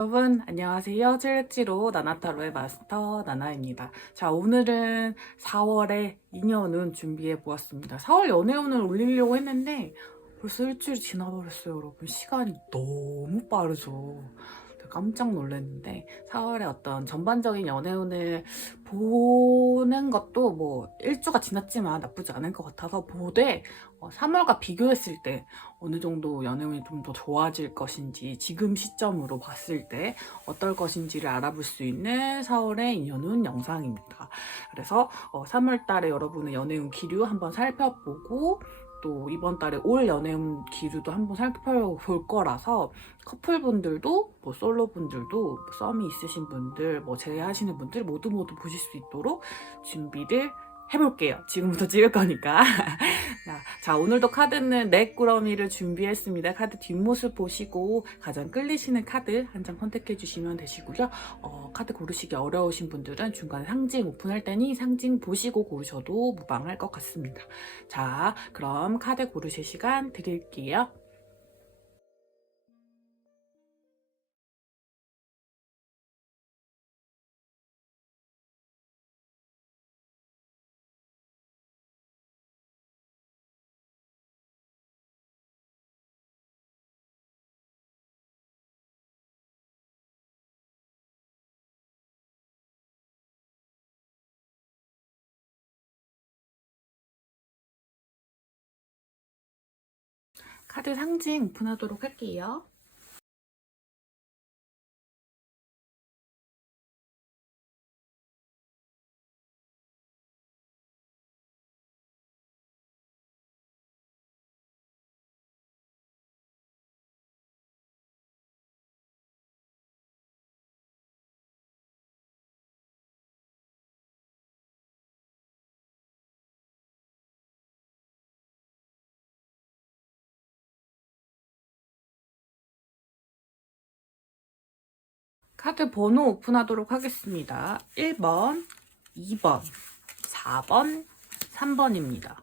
여러분 안녕하세요. 칠흑지로 나나타로의 마스터 나나입니다. 자, 오늘은 4월의 인연운 준비해 보았습니다. 4월 연애운을 올리려고 했는데 벌써 일주일이 지나버렸어요. 여러분, 시간이 너무 빠르죠. 깜짝 놀랐는데 4월에 어떤 전반적인 연애운을 보는 것도 뭐 1주가 지났지만 나쁘지 않을 것 같아서 보되 3월과 비교했을 때 어느 정도 연애운이 좀 더 좋아질 것인지, 지금 시점으로 봤을 때 어떨 것인지를 알아볼 수 있는 4월의 인연운 영상입니다. 그래서 3월 달에 여러분의 연애운 기류 한번 살펴보고, 또 이번 달에 올 연애운 기류도 한번 살펴볼 거라서 커플분들도 뭐 솔로분들도 뭐 썸이 있으신 분들, 뭐 제외하시는 분들 모두 보실 수 있도록 준비를 해볼게요. 지금부터 찍을 거니까. 자, 오늘도 카드는 넷꾸러미를 준비했습니다. 카드 뒷모습 보시고 가장 끌리시는 카드 한 장 선택해 주시면 되시고요. 카드 고르시기 어려우신 분들은 중간에 상징 오픈할 때니 상징 보시고 고르셔도 무방할 것 같습니다. 자, 그럼 카드 고르실 시간 드릴게요. 카드 상징 오픈하도록 할게요. 카드 번호 오픈하도록 하겠습니다. 1번, 2번, 4번, 3번입니다.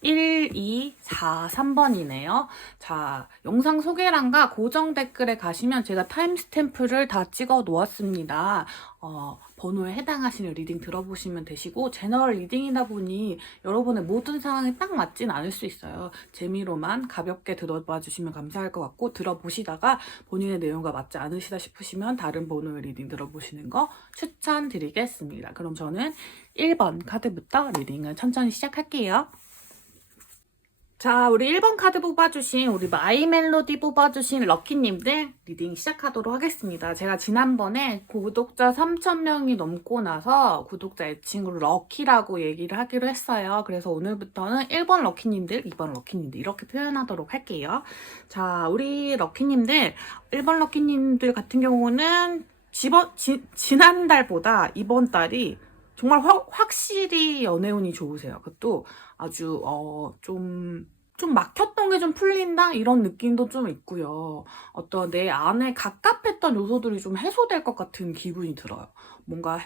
1, 2, 4, 3번이네요. 자, 영상 소개란과 고정 댓글에 가시면 제가 타임스탬프를 다 찍어 놓았습니다. 번호에 해당하시는 리딩 들어보시면 되시고, 제너럴 리딩이다 보니 여러분의 모든 상황에 딱 맞진 않을 수 있어요. 재미로만 가볍게 들어봐 주시면 감사할 것 같고, 들어보시다가 본인의 내용과 맞지 않으시다 싶으시면 다른 번호의 리딩 들어보시는 거 추천드리겠습니다. 그럼 저는 1번 카드부터 리딩을 천천히 시작할게요. 자, 우리 1번 카드 뽑아주신, 우리 마이멜로디 뽑아주신 럭키님들 리딩 시작하도록 하겠습니다. 제가 지난번에 구독자 3,000명이 넘고 나서 구독자 애칭으로 럭키라고 얘기를 하기로 했어요. 그래서 오늘부터는 1번 럭키님들, 2번 럭키님들 이렇게 표현하도록 할게요. 자, 우리 럭키님들, 1번 럭키님들 같은 경우는 지난달보다 이번 달이 정말 확실히 연애운이 좋으세요. 그것도 아주 좀 막혔던 게 좀 풀린다? 이런 느낌도 좀 있고요. 어떤 내 안에 갑갑했던 요소들이 좀 해소될 것 같은 기분이 들어요. 뭔가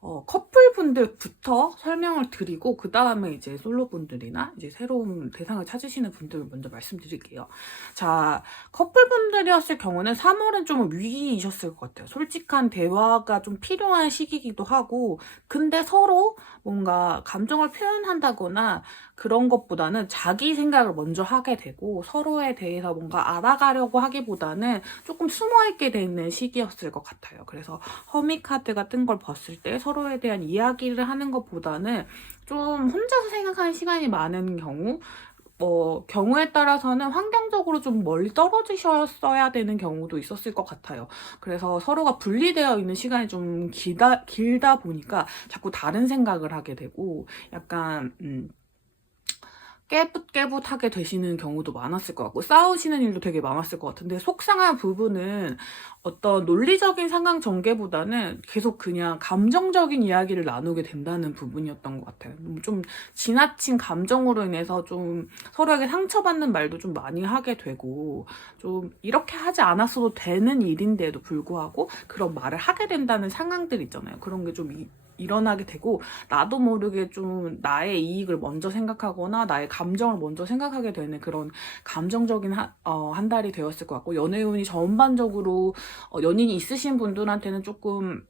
커플분들부터 설명을 드리고 그 다음에 이제 솔로분들이나 이제 새로운 대상을 찾으시는 분들 먼저 말씀드릴게요. 자, 커플분들이었을 경우는 3월은 좀 위기이셨을 것 같아요. 솔직한 대화가 좀 필요한 시기이기도 하고, 근데 서로 뭔가 감정을 표현한다거나 그런 것보다는 자기 생각을 먼저 하게 되고, 서로에 대해서 뭔가 알아가려고 하기보다는 조금 숨어있게 되는 시기였을 것 같아요. 그래서 허미 카드가 뜬 걸 봤을 때 서로에 대한 이야기를 하는 것보다는 좀 혼자서 생각하는 시간이 많은 경우, 경우에 따라서는 환경적으로 좀 멀리 떨어지셨어야 되는 경우도 있었을 것 같아요. 그래서 서로가 분리되어 있는 시간이 좀 길다 보니까 자꾸 다른 생각을 하게 되고, 약간, 깨붓깨붓하게 되시는 경우도 많았을 것 같고, 싸우시는 일도 되게 많았을 것 같은데, 속상한 부분은 어떤 논리적인 상황 전개보다는 계속 그냥 감정적인 이야기를 나누게 된다는 부분이었던 것 같아요. 좀 지나친 감정으로 인해서 좀 서로에게 상처받는 말도 좀 많이 하게 되고, 좀 이렇게 하지 않았어도 되는 일인데도 불구하고 그런 말을 하게 된다는 상황들 있잖아요. 그런 게 좀 일어나게 되고 나도 모르게 좀 나의 이익을 먼저 생각하거나 나의 감정을 먼저 생각하게 되는 그런 감정적인 한 달이 되었을 것 같고 연애운이 전반적으로 연인이 있으신 분들한테는 조금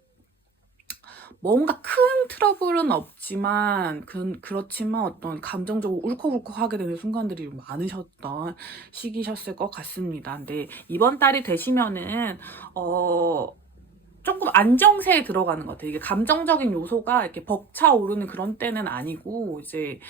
뭔가 큰 트러블은 없지만 그렇지만 어떤 감정적으로 울컥울컥하게 되는 순간들이 좀 많으셨던 시기셨을 것 같습니다. 근데 이번 달이 되시면은 조금 안정세에 들어가는 것 같아요. 이게 감정적인 요소가 이렇게 벅차오르는 그런 때는 아니고 이제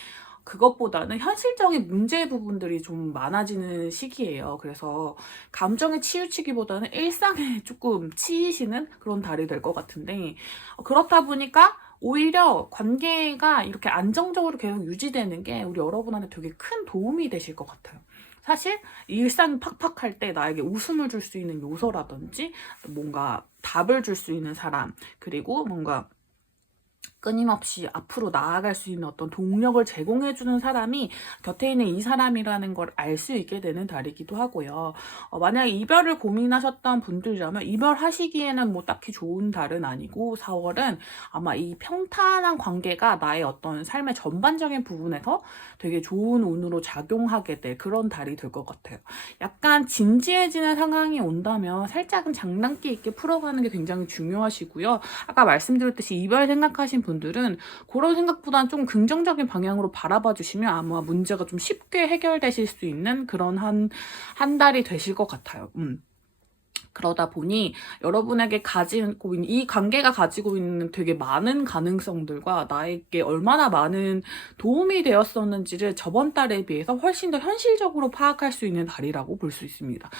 그것보다는 현실적인 문제 부분들이 좀 많아지는 시기예요. 그래서 감정에 치우치기보다는 일상에 조금 치이시는 그런 달이 될 것 같은데 그렇다 보니까 오히려 관계가 이렇게 안정적으로 계속 유지되는 게 우리 여러분한테 되게 큰 도움이 되실 것 같아요. 사실 일상이 팍팍할 때 나에게 웃음을 줄 수 있는 요소라든지 뭔가 답을 줄 수 있는 사람 그리고 뭔가 끊임없이 앞으로 나아갈 수 있는 어떤 동력을 제공해주는 사람이 곁에 있는 이 사람이라는 걸 알 수 있게 되는 달이기도 하고요. 만약에 이별을 고민하셨던 분들이라면 이별하시기에는 뭐 딱히 좋은 달은 아니고 4월은 아마 이 평탄한 관계가 나의 어떤 삶의 전반적인 부분에서 되게 좋은 운으로 작용하게 될 그런 달이 될 것 같아요. 약간 진지해지는 상황이 온다면 살짝은 장난기 있게 풀어가는 게 굉장히 중요하시고요. 아까 말씀드렸듯이 이별 생각하신 분들은 그런 생각보다는 좀 긍정적인 방향으로 바라봐 주시면 아마 문제가 좀 쉽게 해결되실 수 있는 그런 한 달이 되실 것 같아요. 그러다 보니 여러분에게 가지고 있는 이 관계가 가지고 있는 되게 많은 가능성들과 나에게 얼마나 많은 도움이 되었었는지를 저번 달에 비해서 훨씬 더 현실적으로 파악할 수 있는 달이라고 볼 수 있습니다.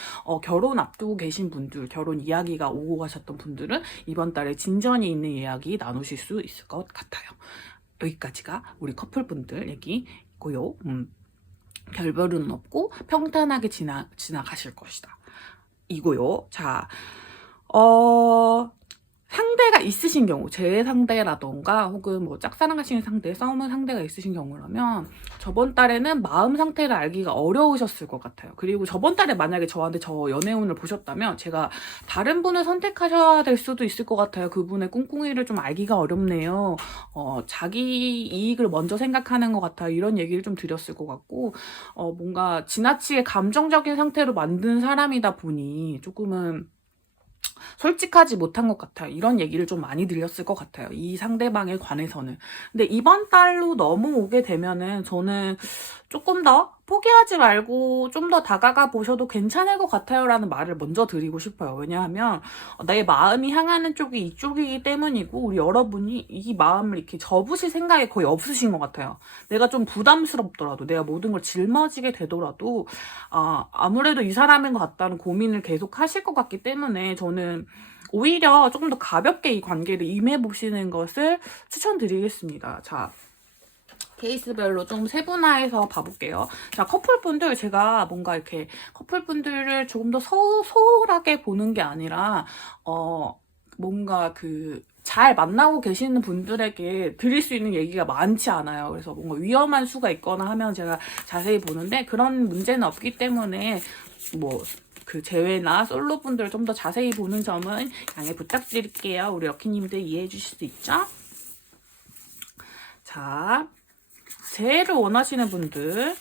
결혼 앞두고 계신 분들, 결혼 이야기가 오고 가셨던 분들은 이번 달에 진전이 있는 이야기 나누실 수 있을 것 같아요. 여기까지가 우리 커플분들 얘기고요. 별별은 없고 평탄하게 지나가실 것이다. 이고요. 자, 상대가 있으신 경우, 제 상대라던가 혹은 뭐 짝사랑하시는 상대, 싸우는 상대가 있으신 경우라면 저번 달에는 마음 상태를 알기가 어려우셨을 것 같아요. 그리고 저번 달에 만약에 저한테 저 연애운을 보셨다면 제가 다른 분을 선택하셔야 될 수도 있을 것 같아요. 그분의 꿍꿍이를 좀 알기가 어렵네요. 자기 이익을 먼저 생각하는 것 같아요. 이런 얘기를 좀 드렸을 것 같고 뭔가 지나치게 감정적인 상태로 만든 사람이다 보니 조금은 솔직하지 못한 것 같아요. 이런 얘기를 좀 많이 들렸을 것 같아요. 이 상대방에 관해서는. 근데 이번 달로 넘어오게 되면은 저는 조금 더 포기하지 말고 좀 더 다가가 보셔도 괜찮을 것 같아요 라는 말을 먼저 드리고 싶어요. 왜냐하면 내 마음이 향하는 쪽이 이쪽이기 때문이고 우리 여러분이 이 마음을 이렇게 접으실 생각이 거의 없으신 것 같아요. 내가 좀 부담스럽더라도 내가 모든 걸 짊어지게 되더라도 아무래도 이 사람인 것 같다는 고민을 계속 하실 것 같기 때문에 저는 오히려 조금 더 가볍게 이 관계를 임해보시는 것을 추천드리겠습니다. 자, 케이스별로 좀 세분화해서 봐볼게요. 자, 커플분들 제가 뭔가 이렇게 커플분들을 조금 더 소홀하게 보는 게 아니라 뭔가 잘 만나고 계시는 분들에게 드릴 수 있는 얘기가 많지 않아요. 그래서 뭔가 위험한 수가 있거나 하면 제가 자세히 보는데 그런 문제는 없기 때문에 뭐 제외나 솔로분들 좀 더 자세히 보는 점은 양해 부탁드릴게요. 우리 럭키님들 이해해 주실 수 있죠? 자, 재해를 원하시는 분들.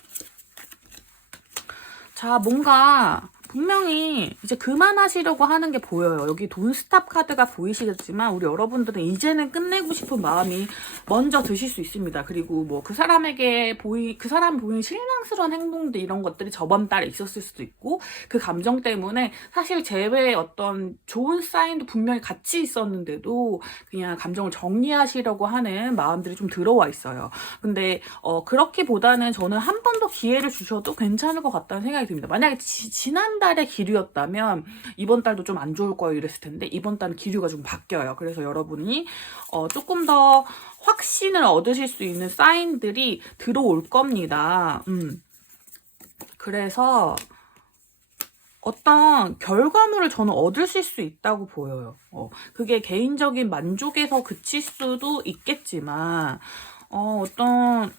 자, 뭔가 분명히 이제 그만하시려고 하는 게 보여요. 여기 돈 스탑 카드가 보이시겠지만 우리 여러분들은 이제는 끝내고 싶은 마음이 먼저 드실 수 있습니다. 그리고 뭐 그 사람에게 그 사람 보이는 실망스러운 행동들 이런 것들이 저번 달에 있었을 수도 있고 그 감정 때문에 사실 제외의 어떤 좋은 사인도 분명히 같이 있었는데도 그냥 감정을 정리하시려고 하는 마음들이 좀 들어와 있어요. 근데 그렇기보다는 저는 한 번 더 기회를 주셔도 괜찮을 것 같다는 생각이 듭니다. 만약에 지난달에 기류였다면 이번 달도 좀 안 좋을 거예요 이랬을 텐데 이번 달은 기류가 좀 바뀌어요. 그래서 여러분이 조금 더 확신을 얻으실 수 있는 사인들이 들어올 겁니다. 그래서 어떤 결과물을 저는 얻으실 수 있다고 보여요. 그게 개인적인 만족에서 그칠 수도 있겠지만 어떤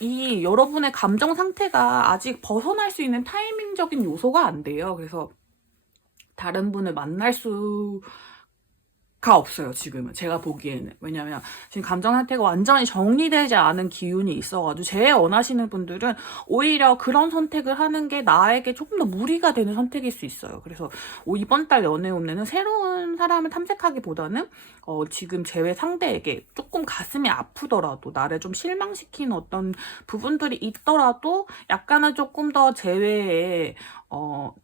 이 여러분의 감정 상태가 아직 벗어날 수 있는 타이밍적인 요소가 안 돼요. 그래서 다른 분을 만날 수 없어요, 지금은. 제가 보기에는. 왜냐면 지금 감정 상태가 완전히 정리되지 않은 기운이 있어가지고 제 원하시는 분들은 오히려 그런 선택을 하는 게 나에게 조금 더 무리가 되는 선택일 수 있어요. 그래서 이번 달 연애운에는 새로운 사람을 탐색하기보다는 지금 제외 상대에게 조금 가슴이 아프더라도 나를 좀 실망시키는 어떤 부분들이 있더라도 약간은 조금 더 제외에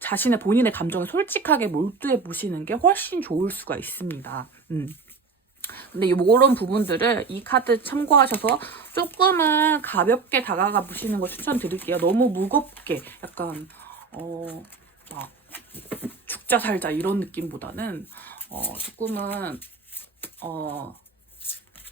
자신의 본인의 감정에 솔직하게 몰두해 보시는 게 훨씬 좋을 수가 있습니다. 근데 이런 부분들을 이 카드 참고하셔서 조금은 가볍게 다가가 보시는 걸 추천드릴게요. 너무 무겁게 약간 막 죽자 살자 이런 느낌보다는 조금은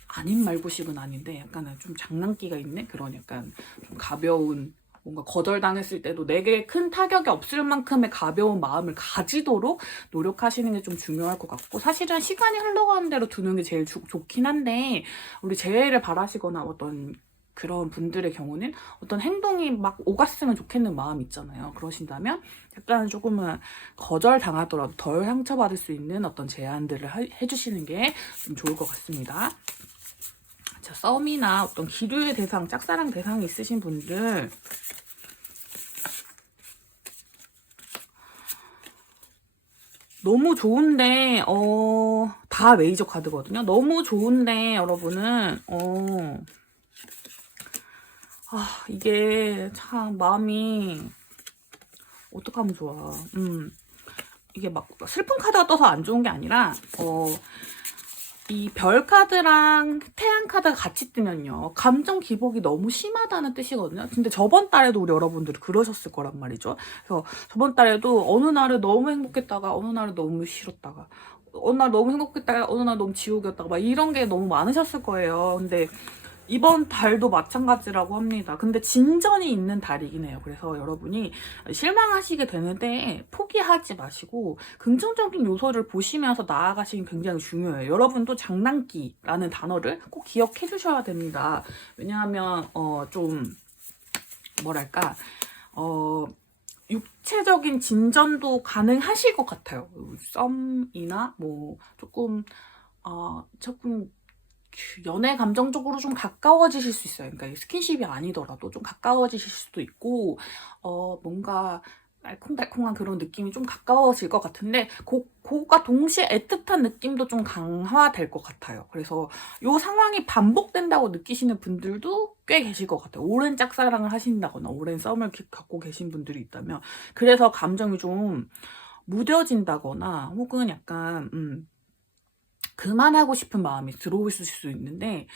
아닌 말고식은 아닌데 약간은 좀 장난기가 있네? 그런 약간 좀 가벼운 뭔가 거절당했을 때도 내게 큰 타격이 없을 만큼의 가벼운 마음을 가지도록 노력하시는 게 좀 중요할 것 같고 사실은 시간이 흘러가는 대로 두는 게 제일 좋긴 한데 우리 재회를 바라시거나 어떤 그런 분들의 경우는 어떤 행동이 막 오갔으면 좋겠는 마음 있잖아요. 그러신다면 약간 조금은 거절당하더라도 덜 상처받을 수 있는 어떤 제안들을 해주시는 게 좀 좋을 것 같습니다. 자, 썸이나 어떤 기류의 대상, 짝사랑 대상이 있으신 분들 너무 좋은데 다 메이저 카드거든요. 너무 좋은데 여러분은 이게 참 마음이 어떡하면 좋아. 이게 막 슬픈 카드가 떠서 안 좋은 게 아니라 이 별 카드랑 태양 카드가 같이 뜨면요. 감정 기복이 너무 심하다는 뜻이거든요. 근데 저번 달에도 우리 여러분들이 그러셨을 거란 말이죠. 그래서 저번 달에도 어느 날은 너무 행복했다가 어느 날은 너무 싫었다가 어느 날 너무 행복했다가 어느 날 너무 지옥이었다가 막 이런 게 너무 많으셨을 거예요. 근데 이번 달도 마찬가지라고 합니다. 근데 진전이 있는 달이긴 해요. 그래서 여러분이 실망하시게 되는데 포기하지 마시고 긍정적인 요소를 보시면서 나아가시는 게 굉장히 중요해요. 여러분도 장난기라는 단어를 꼭 기억해 주셔야 됩니다. 왜냐하면 좀 뭐랄까 육체적인 진전도 가능하실 것 같아요. 썸이나 뭐 조금 연애 감정적으로 좀 가까워지실 수 있어요. 그러니까 스킨십이 아니더라도 좀 가까워지실 수도 있고 뭔가 알콩달콩한 그런 느낌이 좀 가까워질 것 같은데 그거가 동시에 애틋한 느낌도 좀 강화될 것 같아요. 그래서 이 상황이 반복된다고 느끼시는 분들도 꽤 계실 것 같아요. 오랜 짝사랑을 하신다거나 오랜 썸을 갖고 계신 분들이 있다면 그래서 감정이 좀 무뎌진다거나 혹은 약간 그만하고 싶은 마음이 들어오실 수 있는데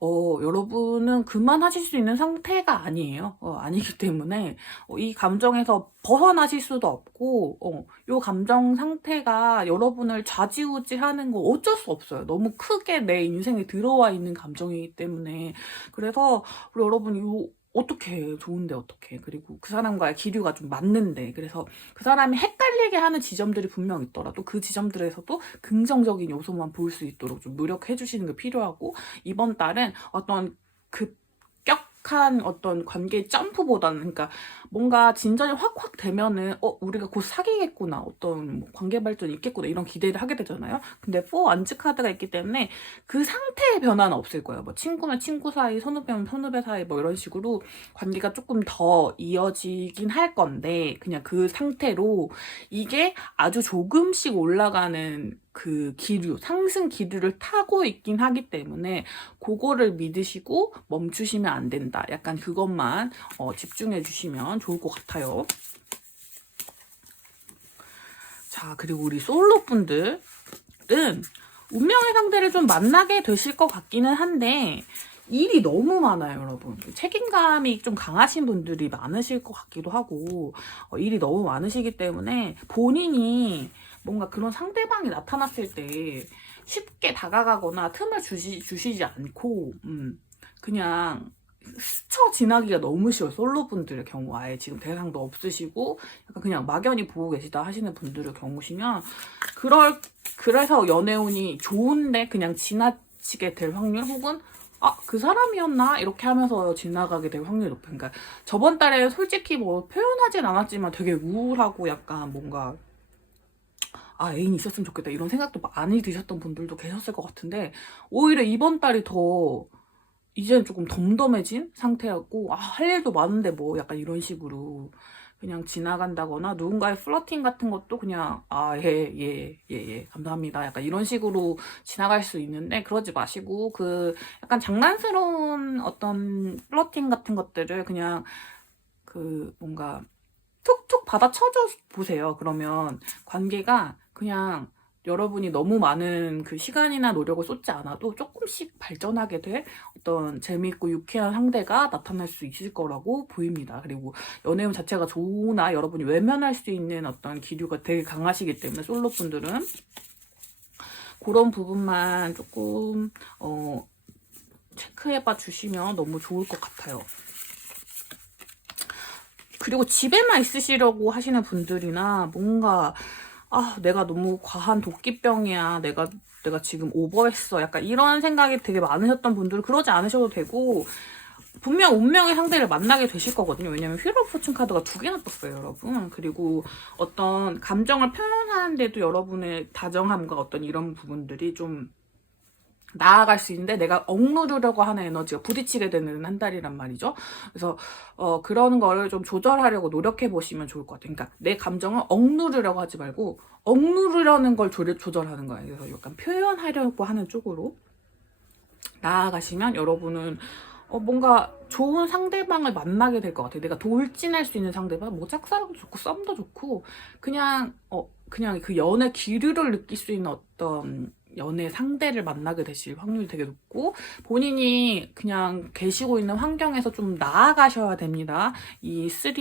여러분은 그만하실 수 있는 상태가 아니에요. 아니기 때문에 이 감정에서 벗어나실 수도 없고 이 감정 상태가 여러분을 좌지우지하는 거 어쩔 수 없어요. 너무 크게 내 인생에 들어와 있는 감정이기 때문에 그래서 우리 여러분 어떻게 좋은데 어떻게 그리고 그 사람과의 기류가 좀 맞는데 그래서 그 사람이 헷갈리게 하는 지점들이 분명 있더라도 그 지점들에서도 긍정적인 요소만 볼 수 있도록 좀 노력해 주시는 게 필요하고 이번 달은 어떤 급격한 어떤 관계의 점프보다는 그러니까 뭔가 진전이 확확 되면은 우리가 곧 사귀겠구나 어떤 뭐 관계 발전이 있겠구나 이런 기대를 하게 되잖아요. 근데 4 완즈 카드가 있기 때문에 그 상태의 변화는 없을 거예요. 뭐 친구면 친구 사이, 선후배면 선후배 사이 뭐 이런 식으로 관계가 조금 더 이어지긴 할 건데 그냥 그 상태로 이게 아주 조금씩 올라가는 그 기류, 상승 기류를 타고 있긴 하기 때문에 그거를 믿으시고 멈추시면 안 된다. 약간 그것만 집중해 주시면 좋을 것 같아요. 자, 그리고 우리 솔로 분들은 운명의 상대를 좀 만나게 되실 것 같기는 한데 일이 너무 많아요, 여러분. 책임감이 좀 강하신 분들이 많으실 것 같기도 하고 일이 너무 많으시기 때문에 본인이 뭔가 그런 상대방이 나타났을 때 쉽게 다가가거나 틈을 주시지 않고 그냥 스쳐 지나기가 너무 쉬워요. 솔로분들의 경우 아예 지금 대상도 없으시고 약간 그냥 막연히 보고 계시다 하시는 분들의 경우시면 그래서 연애운이 좋은데 그냥 지나치게 될 확률 혹은 그 사람이었나? 이렇게 하면서 지나가게 될 확률이 높아요. 그러니까 저번 달에 솔직히 뭐 표현하진 않았지만 되게 우울하고 약간 뭔가 아, 애인이 있었으면 좋겠다 이런 생각도 많이 드셨던 분들도 계셨을 것 같은데, 오히려 이번 달이 더 이제는 조금 덤덤해진 상태였고, 아, 할 일도 많은데 뭐 약간 이런 식으로 그냥 지나간다거나, 누군가의 플러팅 같은 것도 그냥 예, 감사합니다 약간 이런 식으로 지나갈 수 있는데, 그러지 마시고 그 약간 장난스러운 어떤 플러팅 같은 것들을 그냥 그 뭔가 툭툭 받아쳐줘 보세요. 그러면 관계가 그냥 여러분이 너무 많은 그 시간이나 노력을 쏟지 않아도 조금씩 발전하게 될 어떤 재미있고 유쾌한 상대가 나타날 수 있을 거라고 보입니다. 그리고 연애운 자체가 좋으나 여러분이 외면할 수 있는 어떤 기류가 되게 강하시기 때문에, 솔로분들은 그런 부분만 조금 체크해봐 주시면 너무 좋을 것 같아요. 그리고 집에만 있으시려고 하시는 분들이나, 뭔가 내가 너무 과한 도끼병이야, 내가 지금 오버했어, 약간 이런 생각이 되게 많으셨던 분들은 그러지 않으셔도 되고, 분명 운명의 상대를 만나게 되실 거거든요. 왜냐면 휘로 포춘 카드가 2개나 떴어요, 여러분. 그리고 어떤 감정을 표현하는데도 여러분의 다정함과 어떤 이런 부분들이 좀 나아갈 수 있는데, 내가 억누르려고 하는 에너지가 부딪히게 되는 한 달이란 말이죠. 그래서 그런 거를 좀 조절하려고 노력해 보시면 좋을 것 같아요. 그러니까 내 감정을 억누르려고 하지 말고 억누르려는 걸 조절하는 거예요. 그래서 약간 표현하려고 하는 쪽으로 나아가시면 여러분은 뭔가 좋은 상대방을 만나게 될 것 같아요. 내가 돌진할 수 있는 상대방, 뭐 짝사랑도 좋고 썸도 좋고, 그냥 그 연애 기류를 느낄 수 있는 어떤 연애 상대를 만나게 되실 확률이 되게 높고, 본인이 그냥 계시고 있는 환경에서 좀 나아가셔야 됩니다. 이 3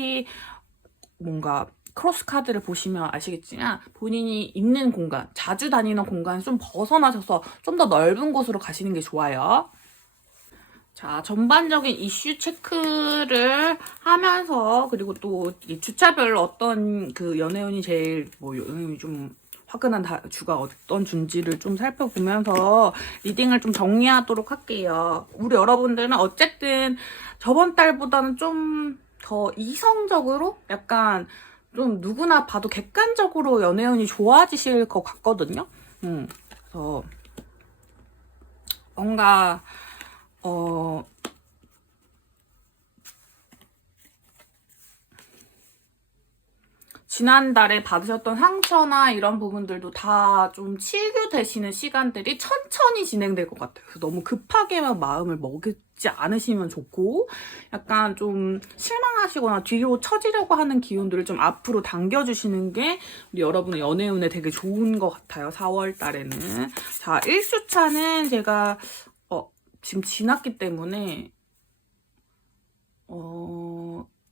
뭔가 크로스 카드를 보시면 아시겠지만, 본인이 있는 공간, 자주 다니는 공간 좀 벗어나셔서 좀 더 넓은 곳으로 가시는 게 좋아요. 자, 전반적인 이슈 체크를 하면서, 그리고 또 이 주차별로 어떤 그 연애운이 제일 연애운이 좀 화끈한 주가 어떤 준지를 좀 살펴보면서 리딩을 좀 정리하도록 할게요. 우리 여러분들은 어쨌든 저번 달보다는 좀 더 이성적으로, 약간 좀 누구나 봐도 객관적으로 연애운이 좋아지실 것 같거든요. 그래서 뭔가 지난달에 받으셨던 상처나 이런 부분들도 다 좀 치유되시는 시간들이 천천히 진행될 것 같아요. 그래서 너무 급하게만 마음을 먹지 않으시면 좋고, 약간 좀 실망하시거나 뒤로 처지려고 하는 기운들을 좀 앞으로 당겨주시는 게 우리 여러분의 연애운에 되게 좋은 것 같아요. 4월 달에는. 자, 1주차는 제가 지금 지났기 때문에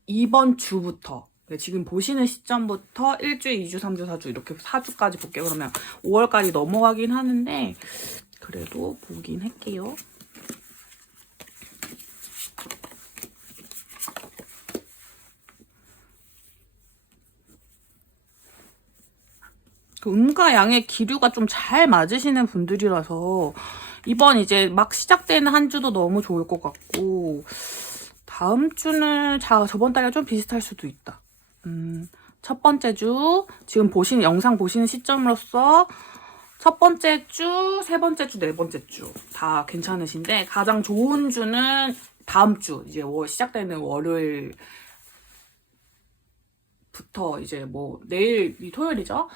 이번 주부터, 지금 보시는 시점부터 1주, 2주, 3주, 4주 이렇게 4주까지 볼게요. 그러면 5월까지 넘어가긴 하는데 그래도 보긴 할게요. 그 음과 양의 기류가 좀 잘 맞으시는 분들이라서 이번 이제 막 시작되는 한 주도 너무 좋을 것 같고, 다음 주는 저번 달에 좀 비슷할 수도 있다. 첫 번째 주, 지금 영상 보시는 시점으로서 첫 번째 주, 세 번째 주, 네 번째 주 다 괜찮으신데, 가장 좋은 주는 다음 주, 이제 시작되는 월요일부터 이제 내일이 토요일이죠.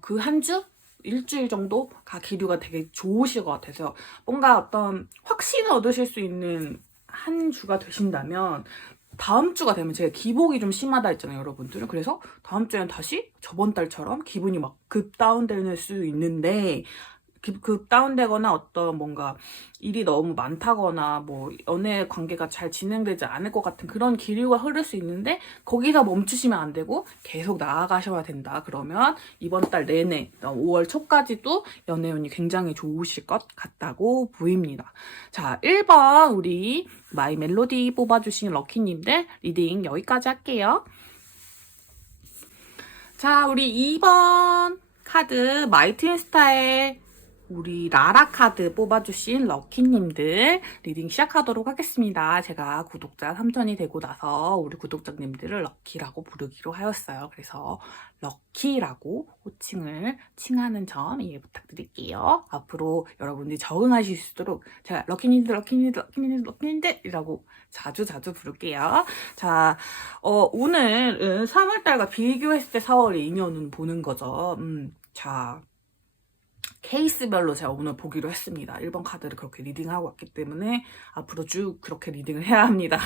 그 한 주? 일주일 정도가 기류가 되게 좋으실 것 같아서, 뭔가 어떤 확신을 얻으실 수 있는 한 주가 되신다면, 다음 주가 되면 제가 기복이 좀 심하다 했잖아요, 여러분들은. 그래서 다음 주에는 다시 저번 달처럼 기분이 막 급 다운될 수 있는데, 급 다운되거나 어떤 뭔가 일이 너무 많다거나 연애 관계가 잘 진행되지 않을 것 같은 그런 기류가 흐를 수 있는데, 거기서 멈추시면 안 되고 계속 나아가셔야 된다. 그러면 이번 달 내내 5월 초까지도 연애운이 굉장히 좋으실 것 같다고 보입니다. 자, 1번 우리 마이 멜로디 뽑아주신 럭키님들 리딩 여기까지 할게요. 자, 우리 2번 카드 마이 트윈스타의 우리 라라 카드 뽑아주신 럭키님들 리딩 시작하도록 하겠습니다. 제가 구독자 3,000이 되고 나서 우리 구독자님들을 럭키라고 부르기로 하였어요. 그래서 럭키라고 호칭을 칭하는 점 이해 부탁드릴게요. 앞으로 여러분들이 적응하실 수 있도록 제가 럭키님들이라고 자주 부를게요. 자, 오늘은 3월달과 비교했을 때 4월의 인연은 보는 거죠. 자, 케이스별로 제가 오늘 보기로 했습니다. 1번 카드를 그렇게 리딩하고 왔기 때문에 앞으로 쭉 그렇게 리딩을 해야 합니다.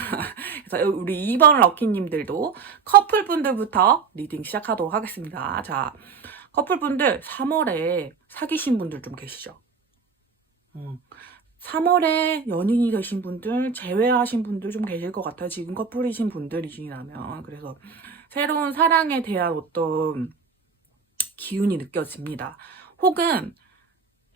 그래서 우리 2번 럭키님들도 커플분들부터 리딩 시작하도록 하겠습니다. 자, 커플분들 3월에 사귀신 분들 좀 계시죠? 3월에 연인이 되신 분들, 재회하신 분들 좀 계실 것 같아요. 지금 커플이신 분들이시라면. 그래서 새로운 사랑에 대한 어떤 기운이 느껴집니다. 혹은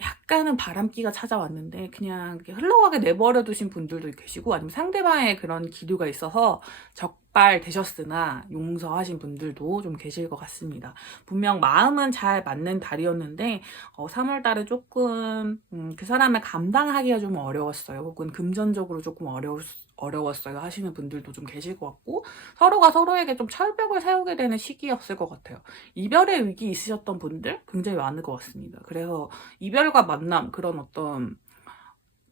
약간은 바람기가 찾아왔는데 그냥 이렇게 흘러가게 내버려 두신 분들도 계시고, 아니면 상대방의 그런 기류가 있어서 적발되셨으나 용서하신 분들도 좀 계실 것 같습니다. 분명 마음은 잘 맞는 달이었는데 3월 달에 조금 그 사람을 감당하기가 좀 어려웠어요. 혹은 금전적으로 조금 어려웠어요 하시는 분들도 좀 계실 것 같고, 서로가 서로에게 좀 철벽을 세우게 되는 시기였을 것 같아요. 이별의 위기 있으셨던 분들 굉장히 많을 것 같습니다. 그래서 이별과 만남, 그런 어떤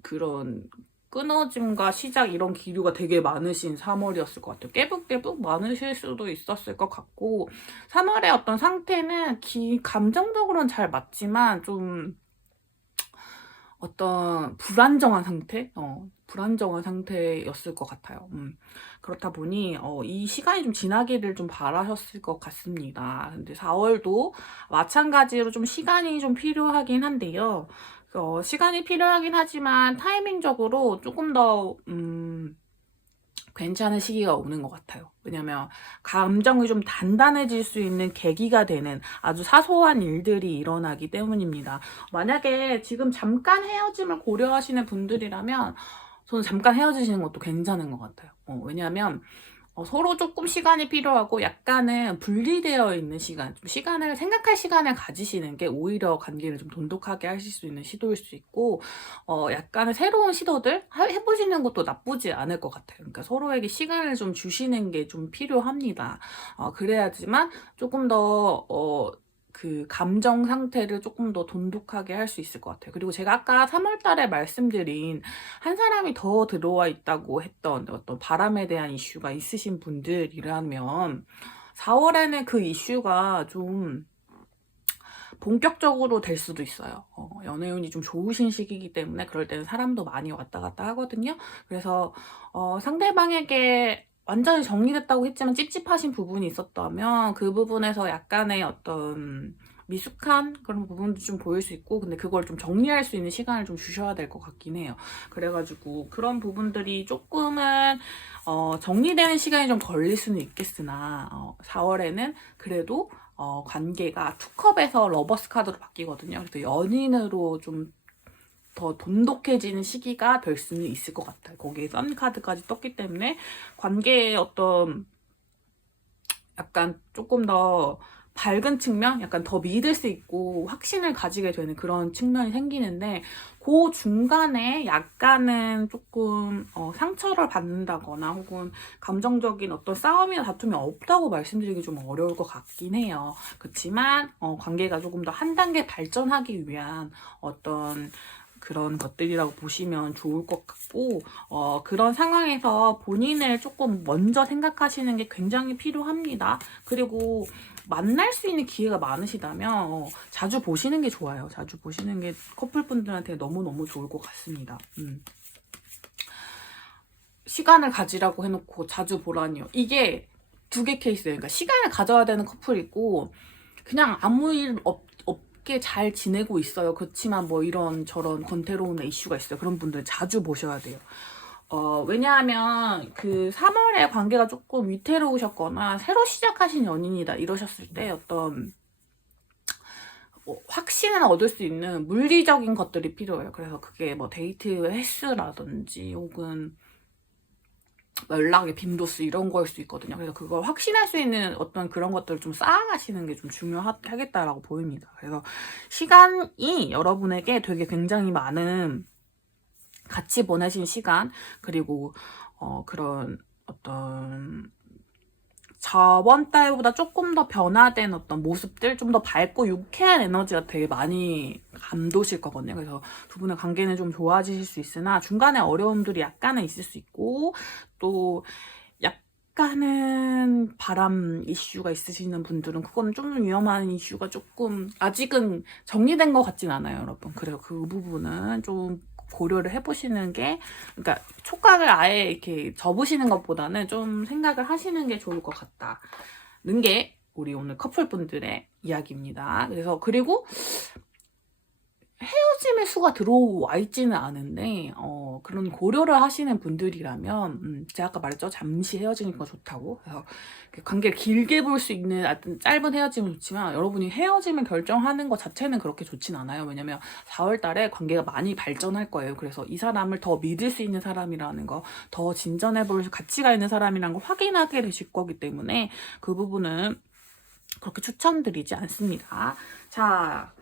그런 끊어짐과 시작, 이런 기류가 되게 많으신 3월이었을 것 같아요. 깨북깨북 많으실 수도 있었을 것 같고, 3월의 어떤 상태는 감정적으로는 잘 맞지만 좀 어떤 불안정한 상태? 불안정한 상태였을 것 같아요. 그렇다 보니 이 시간이 좀 지나기를 좀 바라셨을 것 같습니다. 근데 4월도 마찬가지로 좀 시간이 좀 필요하긴 한데요. 시간이 필요하긴 하지만 타이밍적으로 조금 더 괜찮은 시기가 오는 것 같아요. 왜냐면 감정이 좀 단단해질 수 있는 계기가 되는 아주 사소한 일들이 일어나기 때문입니다. 만약에 지금 잠깐 헤어짐을 고려하시는 분들이라면 저는 잠깐 헤어지시는 것도 괜찮은 것 같아요. 왜냐면 서로 조금 시간이 필요하고 약간은 분리되어 있는 시간, 좀 시간을 생각할 시간을 가지시는 게 오히려 관계를 좀 돈독하게 하실 수 있는 시도일 수 있고, 약간의 새로운 시도들 해보시는 것도 나쁘지 않을 것 같아요. 그러니까 서로에게 시간을 좀 주시는 게 좀 필요합니다. 그래야지만 조금 더 그 감정 상태를 조금 더 돈독하게 할 수 있을 것 같아요. 그리고 제가 아까 3월 달에 말씀드린 한 사람이 더 들어와 있다고 했던 어떤 바람에 대한 이슈가 있으신 분들이라면 4월에는 그 이슈가 좀 본격적으로 될 수도 있어요. 연애운이 좀 좋으신 시기이기 때문에 그럴 때는 사람도 많이 왔다 갔다 하거든요. 그래서 상대방에게 완전히 정리됐다고 했지만 찝찝하신 부분이 있었다면 그 부분에서 약간의 어떤 미숙한 그런 부분도 좀 보일 수 있고, 근데 그걸 좀 정리할 수 있는 시간을 좀 주셔야 될 것 같긴 해요. 그래가지고 그런 부분들이 조금은 정리되는 시간이 좀 걸릴 수는 있겠으나 4월에는 그래도 관계가 투컵에서 러버스 카드로 바뀌거든요. 그래서 연인으로 좀 더 돈독해지는 시기가 될 수는 있을 것 같아요. 거기에 선 카드까지 떴기 때문에 관계의 어떤 약간 조금 더 밝은 측면, 약간 더 믿을 수 있고 확신을 가지게 되는 그런 측면이 생기는데, 그 중간에 약간은 조금 상처를 받는다거나 혹은 감정적인 어떤 싸움이나 다툼이 없다고 말씀드리기 좀 어려울 것 같긴 해요. 그렇지만 관계가 조금 더 한 단계 발전하기 위한 어떤 그런 것들이라고 보시면 좋을 것 같고, 그런 상황에서 본인을 조금 먼저 생각하시는 게 굉장히 필요합니다. 그리고 만날 수 있는 기회가 많으시다면 자주 보시는 게 좋아요. 자주 보시는 게 커플분들한테 너무너무 좋을 것 같습니다. 시간을 가지라고 해놓고 자주 보라니요. 이게 두 개 케이스예요. 그러니까 시간을 가져야 되는 커플이 있고, 그냥 아무 일 없게 잘 지내고 있어요. 그렇지만 뭐 이런 저런 권태로운 이슈가 있어요. 그런 분들 자주 보셔야 돼요. 왜냐하면 그 3월에 관계가 조금 위태로우셨거나 새로 시작하신 연인이다 이러셨을 때 어떤 확신을 얻을 수 있는 물리적인 것들이 필요해요. 그래서 그게 뭐 데이트 횟수라든지 혹은 연락의 빈도수 이런 거일 수 있거든요. 그래서 그걸 확신할 수 있는 어떤 그런 것들을 좀 쌓아가시는 게 좀 중요하겠다라고 보입니다. 그래서 시간이 여러분에게 되게 굉장히 많은 같이 보내신 시간, 그리고 그런 어떤 저번 달보다 조금 더 변화된 어떤 모습들, 좀 더 밝고 유쾌한 에너지가 되게 많이 감도실 거거든요. 그래서 두 분의 관계는 좀 좋아지실 수 있으나 중간에 어려움들이 약간은 있을 수 있고, 또 약간은 바람 이슈가 있으시는 분들은 그건 좀 위험한 이슈가 조금 아직은 정리된 것 같진 않아요, 여러분. 그래서 그 부분은 좀 고려를 해보시는 게, 그러니까 촉각을 아예 이렇게 접으시는 것보다는 좀 생각을 하시는 게 좋을 것 같다는 게 우리 오늘 커플분들의 이야기입니다. 그래서 그리고 헤어짐의 수가 들어와 있지는 않은데 그런 고려를 하시는 분들이라면 제가 아까 말했죠, 잠시 헤어지니까 좋다고. 그래서 관계를 길게 볼 수 있는, 하여튼 짧은 헤어짐은 좋지만 여러분이 헤어짐을 결정하는 것 자체는 그렇게 좋진 않아요. 왜냐면 4월 달에 관계가 많이 발전할 거예요. 그래서 이 사람을 더 믿을 수 있는 사람이라는 거, 더 진전해 볼 가치가 있는 사람이라는 걸 확인하게 되실 거기 때문에 그 부분은 그렇게 추천드리지 않습니다. 자,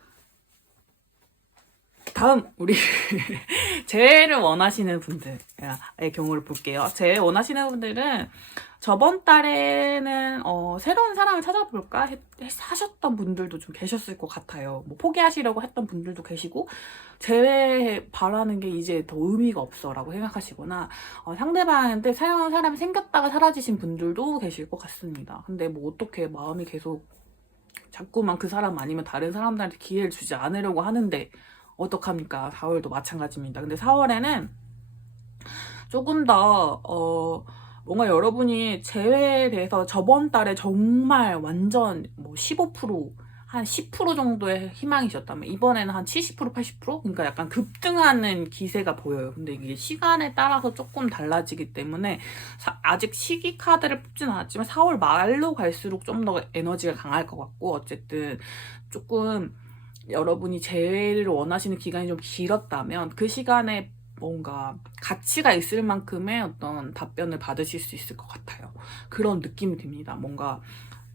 다음 우리 재회를 원하시는 분들의 경우를 볼게요. 재회 원하시는 분들은 저번 달에는 새로운 사람을 찾아볼까 하셨던 분들도 좀 계셨을 것 같아요. 뭐 포기하시려고 했던 분들도 계시고, 재회 바라는 게 이제 더 의미가 없어라고 생각하시거나 상대방한테 새로운 사람이 생겼다가 사라지신 분들도 계실 것 같습니다. 근데 뭐 어떻게 마음이 계속 자꾸만 그 사람 아니면 다른 사람들한테 기회를 주지 않으려고 하는데 어떡합니까? 4월도 마찬가지입니다. 근데 4월에는 조금 더 뭔가 여러분이 재회에 대해서 저번 달에 정말 완전 뭐 15%, 한 10% 정도의 희망이셨다면 이번에는 한 70%, 80%? 그러니까 약간 급등하는 기세가 보여요. 근데 이게 시간에 따라서 조금 달라지기 때문에 아직 시기 카드를 뽑진 않았지만 4월 말로 갈수록 좀 더 에너지가 강할 것 같고, 어쨌든 조금 여러분이 재회를 원하시는 기간이 좀 길었다면 그 시간에 뭔가 가치가 있을 만큼의 어떤 답변을 받으실 수 있을 것 같아요. 그런 느낌이 듭니다. 뭔가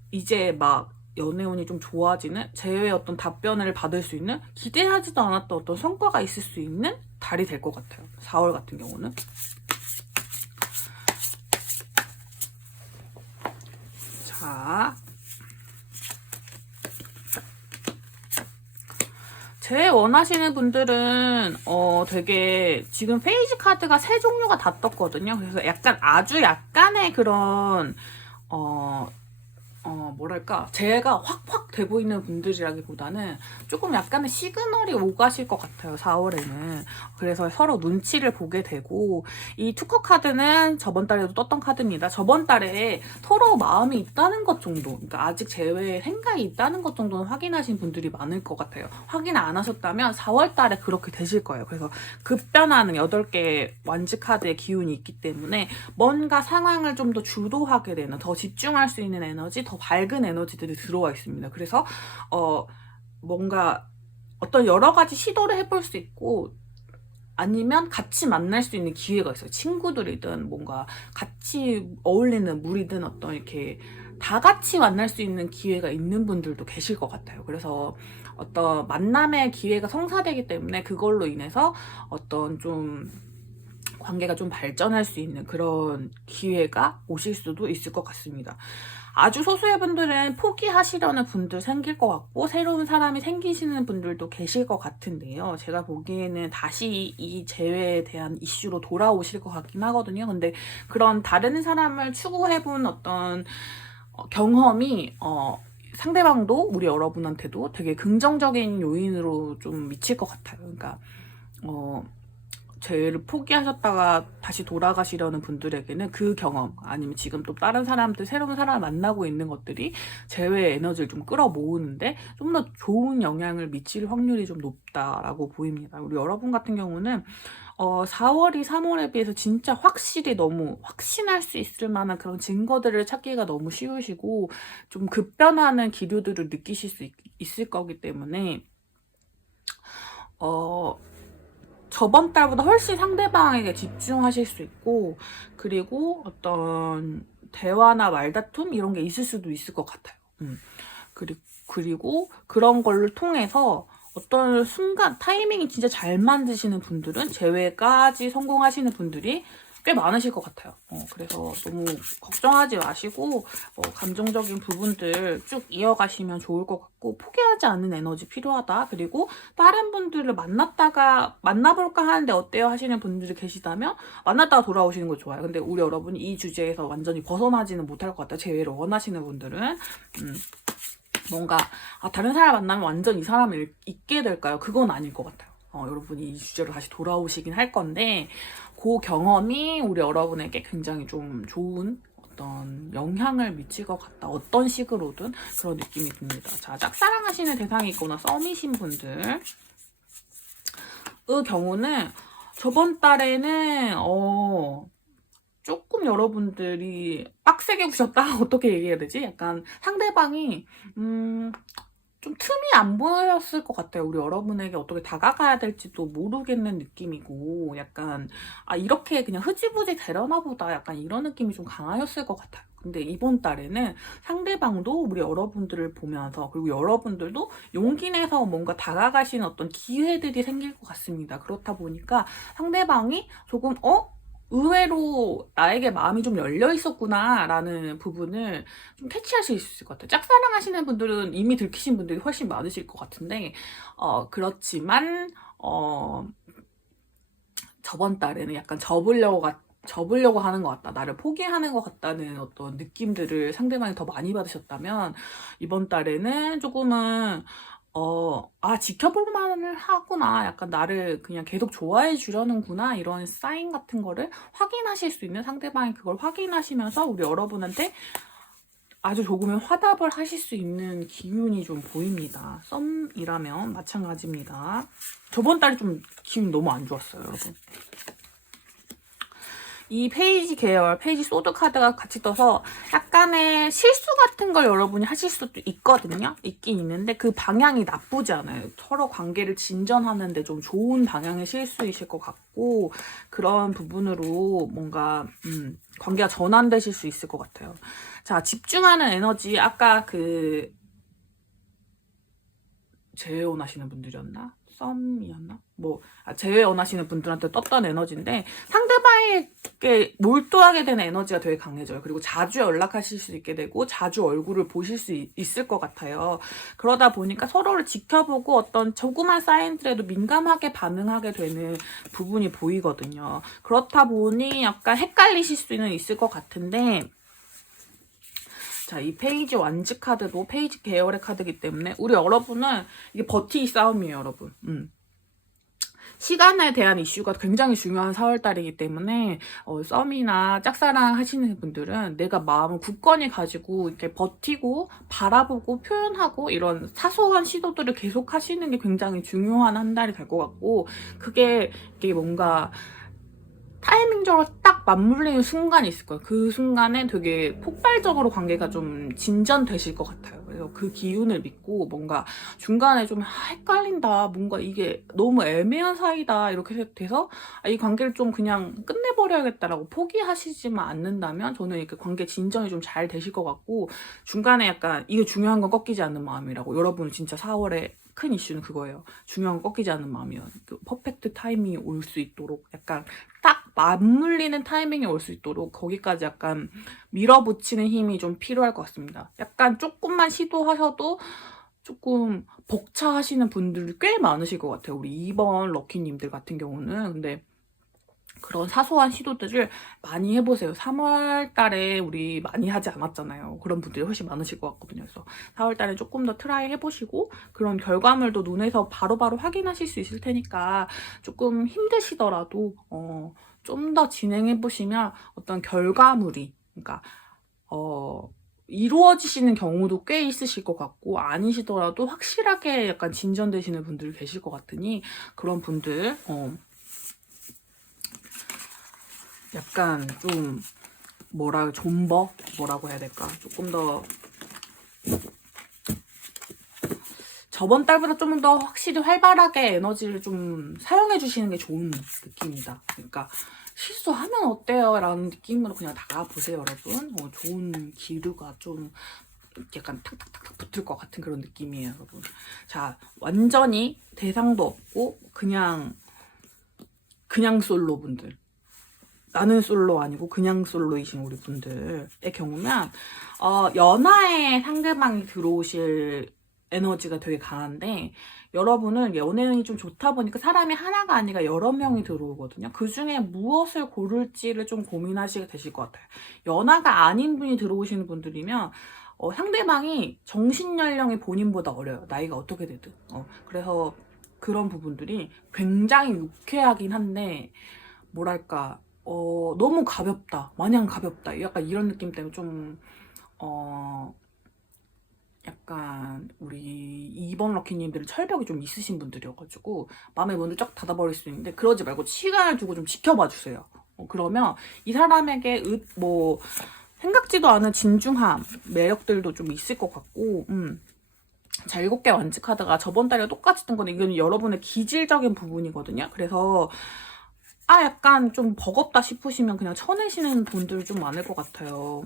이제 막 연애운이 좀 좋아지는, 재회의 어떤 답변을 받을 수 있는, 기대하지도 않았던 어떤 성과가 있을 수 있는 달이 될 것 같아요. 4월 같은 경우는. 자, 재회 원하시는 분들은 되게 지금 페이지 카드가 세 종류가 다 떴거든요. 그래서 약간 아주 약간의 그런 뭐랄까, 재해가 확확 돼 보이는 분들이라기보다는 조금 약간의 시그널이 오가실 것 같아요, 4월에는. 그래서 서로 눈치를 보게 되고, 이 투커 카드는 저번 달에도 떴던 카드입니다. 저번 달에 서로 마음이 있다는 것 정도, 그러니까 아직 재회에 생각이 있다는 것 정도는 확인하신 분들이 많을 것 같아요. 확인 안 하셨다면 4월 달에 그렇게 되실 거예요. 그래서 급변하는 8개 완즈 카드의 기운이 있기 때문에 뭔가 상황을 좀 더 주도하게 되는, 더 집중할 수 있는 에너지, 더 밝은 에너지들이 들어와 있습니다. 그래서 뭔가 어떤 여러 가지 시도를 해볼 수 있고, 아니면 같이 만날 수 있는 기회가 있어요. 친구들이든 뭔가 같이 어울리는 무리든 어떤 이렇게 다 같이 만날 수 있는 기회가 있는 분들도 계실 것 같아요. 그래서 어떤 만남의 기회가 성사되기 때문에 그걸로 인해서 어떤 좀 관계가 좀 발전할 수 있는 그런 기회가 오실 수도 있을 것 같습니다. 아주 소수의 분들은 포기하시려는 분들 생길 것 같고, 새로운 사람이 생기시는 분들도 계실 것 같은데요. 제가 보기에는 다시 이 재회에 대한 이슈로 돌아오실 것 같긴 하거든요. 근데 그런 다른 사람을 추구해본 어떤 경험이 상대방도 우리 여러분한테도 되게 긍정적인 요인으로 좀 미칠 것 같아요. 그러니까 재회를 포기하셨다가 다시 돌아가시려는 분들에게는 그 경험, 아니면 지금 또 다른 사람들, 새로운 사람을 만나고 있는 것들이 재회의 에너지를 좀 끌어모으는데 좀 더 좋은 영향을 미칠 확률이 좀 높다라고 보입니다. 우리 여러분 같은 경우는 4월이 3월에 비해서 진짜 확실히 너무 확신할 수 있을 만한 그런 증거들을 찾기가 너무 쉬우시고, 좀 급변하는 기류들을 느끼실 수 있을 거기 때문에 저번 달보다 훨씬 상대방에게 집중하실 수 있고, 그리고 어떤 대화나 말다툼 이런 게 있을 수도 있을 것 같아요. 그리고 그런 걸로 통해서 어떤 순간 타이밍이 진짜 잘 만드시는 분들은 재회까지 성공하시는 분들이 꽤 많으실 것 같아요. 그래서 너무 걱정하지 마시고 감정적인 부분들 쭉 이어가시면 좋을 것 같고, 포기하지 않는 에너지 필요하다. 그리고 다른 분들을 만나볼까 하는데 어때요 하시는 분들이 계시다면 만났다가 돌아오시는 거 좋아요. 근데 우리 여러분이 이 주제에서 완전히 벗어나지는 못할 것 같아요. 재회를 원하시는 분들은. 뭔가 다른 사람 만나면 완전 이 사람을 잊게 될까요? 그건 아닐 것 같아요. 여러분이 이 주제로 다시 돌아오시긴 할 건데, 그 경험이 우리 여러분에게 굉장히 좀 좋은 어떤 영향을 미칠 것 같다. 어떤 식으로든 그런 느낌이 듭니다. 자, 짝사랑하시는 대상이 있거나 썸이신 분들 의 경우는 저번 달에는 조금 여러분들이 빡세게 구셨다? 어떻게 얘기해야 되지? 약간 상대방이 좀 틈이 안 보였을 것 같아요. 우리 여러분에게 어떻게 다가가야 될지도 모르겠는 느낌이고, 약간 이렇게 그냥 흐지부지 되려나 보다, 약간 이런 느낌이 좀 강하였을 것 같아요. 근데 이번 달에는 상대방도 우리 여러분들을 보면서, 그리고 여러분들도 용기 내서 뭔가 다가가시는 어떤 기회들이 생길 것 같습니다. 그렇다 보니까 상대방이 조금 의외로 나에게 마음이 좀 열려 있었구나 라는 부분을 좀 캐치하실 수 있을 것 같아요. 짝사랑 하시는 분들은 이미 들키신 분들이 훨씬 많으실 것 같은데, 그렇지만 저번 달에는 약간 접으려고 하는 것 같다, 나를 포기하는 것 같다는 어떤 느낌들을 상대방이 더 많이 받으셨다면, 이번 달에는 조금은 지켜볼 만을 하구나, 약간 나를 그냥 계속 좋아해 주려는구나, 이런 사인 같은 거를 확인하실 수 있는, 상대방이 그걸 확인하시면서 우리 여러분한테 아주 조금의 화답을 하실 수 있는 기운이 좀 보입니다. 썸이라면 마찬가지입니다. 저번 달에 좀 기운이 너무 안 좋았어요, 여러분. 이 페이지 계열, 페이지 소드 카드가 같이 떠서 약간의 실수 같은 걸 여러분이 하실 수도 있거든요. 있긴 있는데 그 방향이 나쁘지 않아요. 서로 관계를 진전하는데 좀 좋은 방향의 실수이실 것 같고, 그런 부분으로 뭔가 관계가 전환되실 수 있을 것 같아요. 자, 집중하는 에너지, 아까 재회원 하시는 분들이었나? 썸이었나? 재회원 하시는 분들한테 떴던 에너지인데, 상대방에게 몰두하게 되는 에너지가 되게 강해져요. 그리고 자주 연락하실 수 있게 되고, 자주 얼굴을 보실 수 있을 것 같아요. 그러다 보니까 서로를 지켜보고 어떤 조그만 사인들에도 민감하게 반응하게 되는 부분이 보이거든요. 그렇다 보니 약간 헷갈리실 수는 있을 것 같은데, 자, 이 페이지 완즈 카드도 페이지 계열의 카드이기 때문에 우리 여러분은 이게 버티기 싸움이에요, 여러분. 시간에 대한 이슈가 굉장히 중요한 4월달이기 때문에 썸이나 짝사랑 하시는 분들은 내가 마음을 굳건히 가지고 이렇게 버티고 바라보고 표현하고 이런 사소한 시도들을 계속 하시는 게 굉장히 중요한 한 달이 될 것 같고, 그게 이게 뭔가 타이밍적으로 딱 맞물리는 순간이 있을 거예요. 그 순간에 되게 폭발적으로 관계가 좀 진전되실 것 같아요. 그래서 그 기운을 믿고 뭔가 중간에 좀 헷갈린다, 뭔가 이게 너무 애매한 사이다 이렇게 돼서 이 관계를 좀 그냥 끝내버려야겠다라고 포기하시지만 않는다면 저는 이렇게 관계 진전이 좀 잘 되실 것 같고, 중간에 약간 이게 중요한 건 꺾이지 않는 마음이라고, 여러분은 진짜 4월에 큰 이슈는 그거예요. 중요한 건 꺾이지 않는 마음이요. 그 퍼펙트 타이밍이 올 수 있도록, 약간 딱 맞물리는 타이밍이 올 수 있도록 거기까지 약간 밀어붙이는 힘이 좀 필요할 것 같습니다. 약간 조금만 시도하셔도 조금 벅차하시는 분들이 꽤 많으실 것 같아요. 우리 2번 럭키님들 같은 경우는. 근데 그런 사소한 시도들을 많이 해보세요. 3월 달에 우리 많이 하지 않았잖아요. 그런 분들이 훨씬 많으실 것 같거든요. 그래서 4월 달에 조금 더 트라이 해보시고, 그런 결과물도 눈에서 바로바로 확인하실 수 있을 테니까 조금 힘드시더라도 좀 더 진행해보시면 어떤 결과물이, 그러니까 이루어지시는 경우도 꽤 있으실 것 같고, 아니시더라도 확실하게 약간 진전되시는 분들이 계실 것 같으니, 그런 분들 약간 좀 뭐라고 해야 될까? 조금 더 저번 달보다 좀 더 확실히 활발하게 에너지를 좀 사용해 주시는 게 좋은 느낌이다. 그러니까 실수하면 어때요? 라는 느낌으로 그냥 나가보세요, 여러분. 좋은 기류가 좀 약간 탁탁탁탁 붙을 것 같은 그런 느낌이에요, 여러분. 자, 완전히 대상도 없고 그냥 솔로 분들, 나는 솔로 아니고 그냥 솔로이신 우리 분들의 경우면 연하에 상대방이 들어오실 에너지가 되게 강한데, 여러분은 연애운이 좀 좋다 보니까 사람이 하나가 아니라 여러 명이 들어오거든요. 그 중에 무엇을 고를지를 좀 고민하시게 되실 것 같아요. 연하가 아닌 분이 들어오시는 분들이면 상대방이 정신연령이 본인보다 어려요. 나이가 어떻게 되든. 그래서 그런 부분들이 굉장히 유쾌하긴 한데, 뭐랄까, 너무 가볍다. 마냥 가볍다. 약간 이런 느낌 때문에 좀, 약간 우리 2번 럭키님들은 철벽이 좀 있으신 분들이어가지고 마음의 문을 쫙 닫아버릴 수 있는데, 그러지 말고 시간을 두고 좀 지켜봐 주세요. 그러면 이 사람에게 생각지도 않은 진중함, 매력들도 좀 있을 것 같고, 자, 7개 완치 카드가 저번 달에 똑같이 뜬 건데, 이건 여러분의 기질적인 부분이거든요. 그래서 약간 좀 버겁다 싶으시면 그냥 쳐내시는 분들 좀 많을 것 같아요.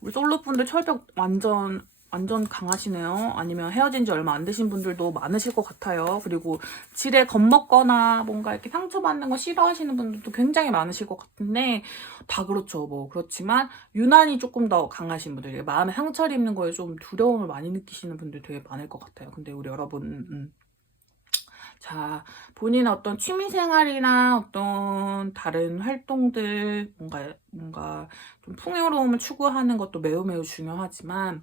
우리 솔로분들 철벽 완전 강하시네요. 아니면 헤어진 지 얼마 안 되신 분들도 많으실 것 같아요. 그리고 질에 겁먹거나 뭔가 이렇게 상처받는 거 싫어하시는 분들도 굉장히 많으실 것 같은데, 다 그렇죠. 뭐 그렇지만 유난히 조금 더 강하신 분들, 마음에 상처를 입는 거에 좀 두려움을 많이 느끼시는 분들 되게 많을 것 같아요. 근데 우리 여러분, 자, 본인의 어떤 취미생활이나 어떤 다른 활동들, 뭔가 좀 풍요로움을 추구하는 것도 매우 중요하지만,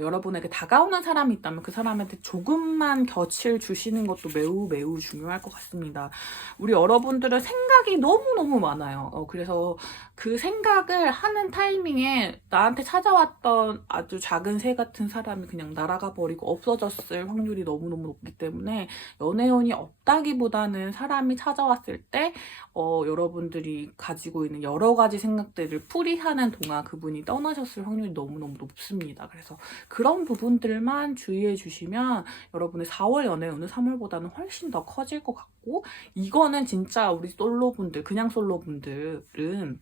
여러분에게 다가오는 사람이 있다면 그 사람한테 조금만 곁을 주시는 것도 매우 중요할 것 같습니다. 우리 여러분들은 생각이 너무너무 많아요. 그래서 그 생각을 하는 타이밍에 나한테 찾아왔던 아주 작은 새 같은 사람이 그냥 날아가 버리고 없어졌을 확률이 너무너무 높기 때문에, 연애운이 없다기보다는 사람이 찾아왔을 때 여러분들이 가지고 있는 여러 가지 생각들을 풀이하는 동안 그분이 떠나셨을 확률이 너무너무 높습니다. 그래서 그런 부분들만 주의해 주시면 여러분의 4월 연애운은 3월보다는 훨씬 더 커질 것 같고, 이거는 진짜 우리 솔로분들, 그냥 솔로분들은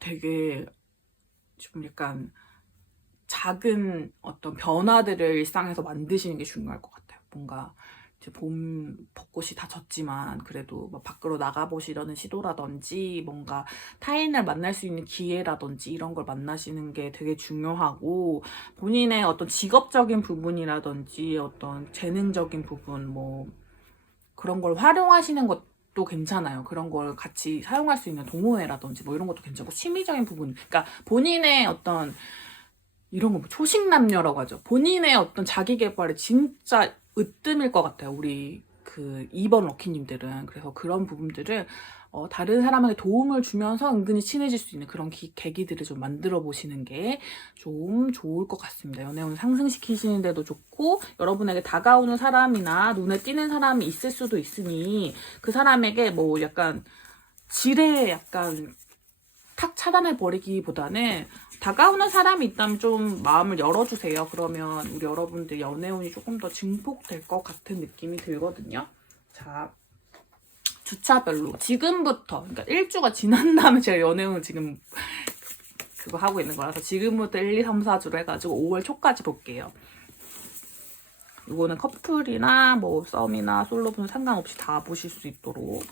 되게 좀 약간 작은 어떤 변화들을 일상에서 만드시는 게 중요할 것 같아요. 뭔가 이제 봄 벚꽃이 다 졌지만 그래도 뭐 밖으로 나가보시려는 시도라든지, 뭔가 타인을 만날 수 있는 기회라든지 이런 걸 만나시는 게 되게 중요하고, 본인의 어떤 직업적인 부분이라든지 어떤 재능적인 부분, 뭐 그런 걸 활용하시는 것도 괜찮아요. 그런 걸 같이 사용할 수 있는 동호회라든지 뭐 이런 것도 괜찮고, 취미적인 부분, 그러니까 본인의 어떤 이런 거 초식남녀라고 하죠. 본인의 어떤 자기 개발이 진짜 으뜸일 것 같아요. 우리 그 2번 럭키님들은. 그래서 그런 부분들을 다른 사람에게 도움을 주면서 은근히 친해질 수 있는 그런 계기들을 좀 만들어 보시는 게 좀 좋을 것 같습니다. 연애운 상승시키시는 데도 좋고, 여러분에게 다가오는 사람이나 눈에 띄는 사람이 있을 수도 있으니 그 사람에게 뭐 약간 지레 약간 탁 차단해 버리기보다는 다가오는 사람이 있다면 좀 마음을 열어주세요. 그러면 우리 여러분들 연애운이 조금 더 증폭될 것 같은 느낌이 들거든요. 자, 주차별로 지금부터, 그러니까 1주가 지난 다음에 제가 연애운을 지금 그거 하고 있는 거라서 지금부터 1, 2, 3, 4주로 해가지고 5월 초까지 볼게요. 이거는 커플이나 뭐 썸이나 솔로분 상관없이 다 보실 수 있도록.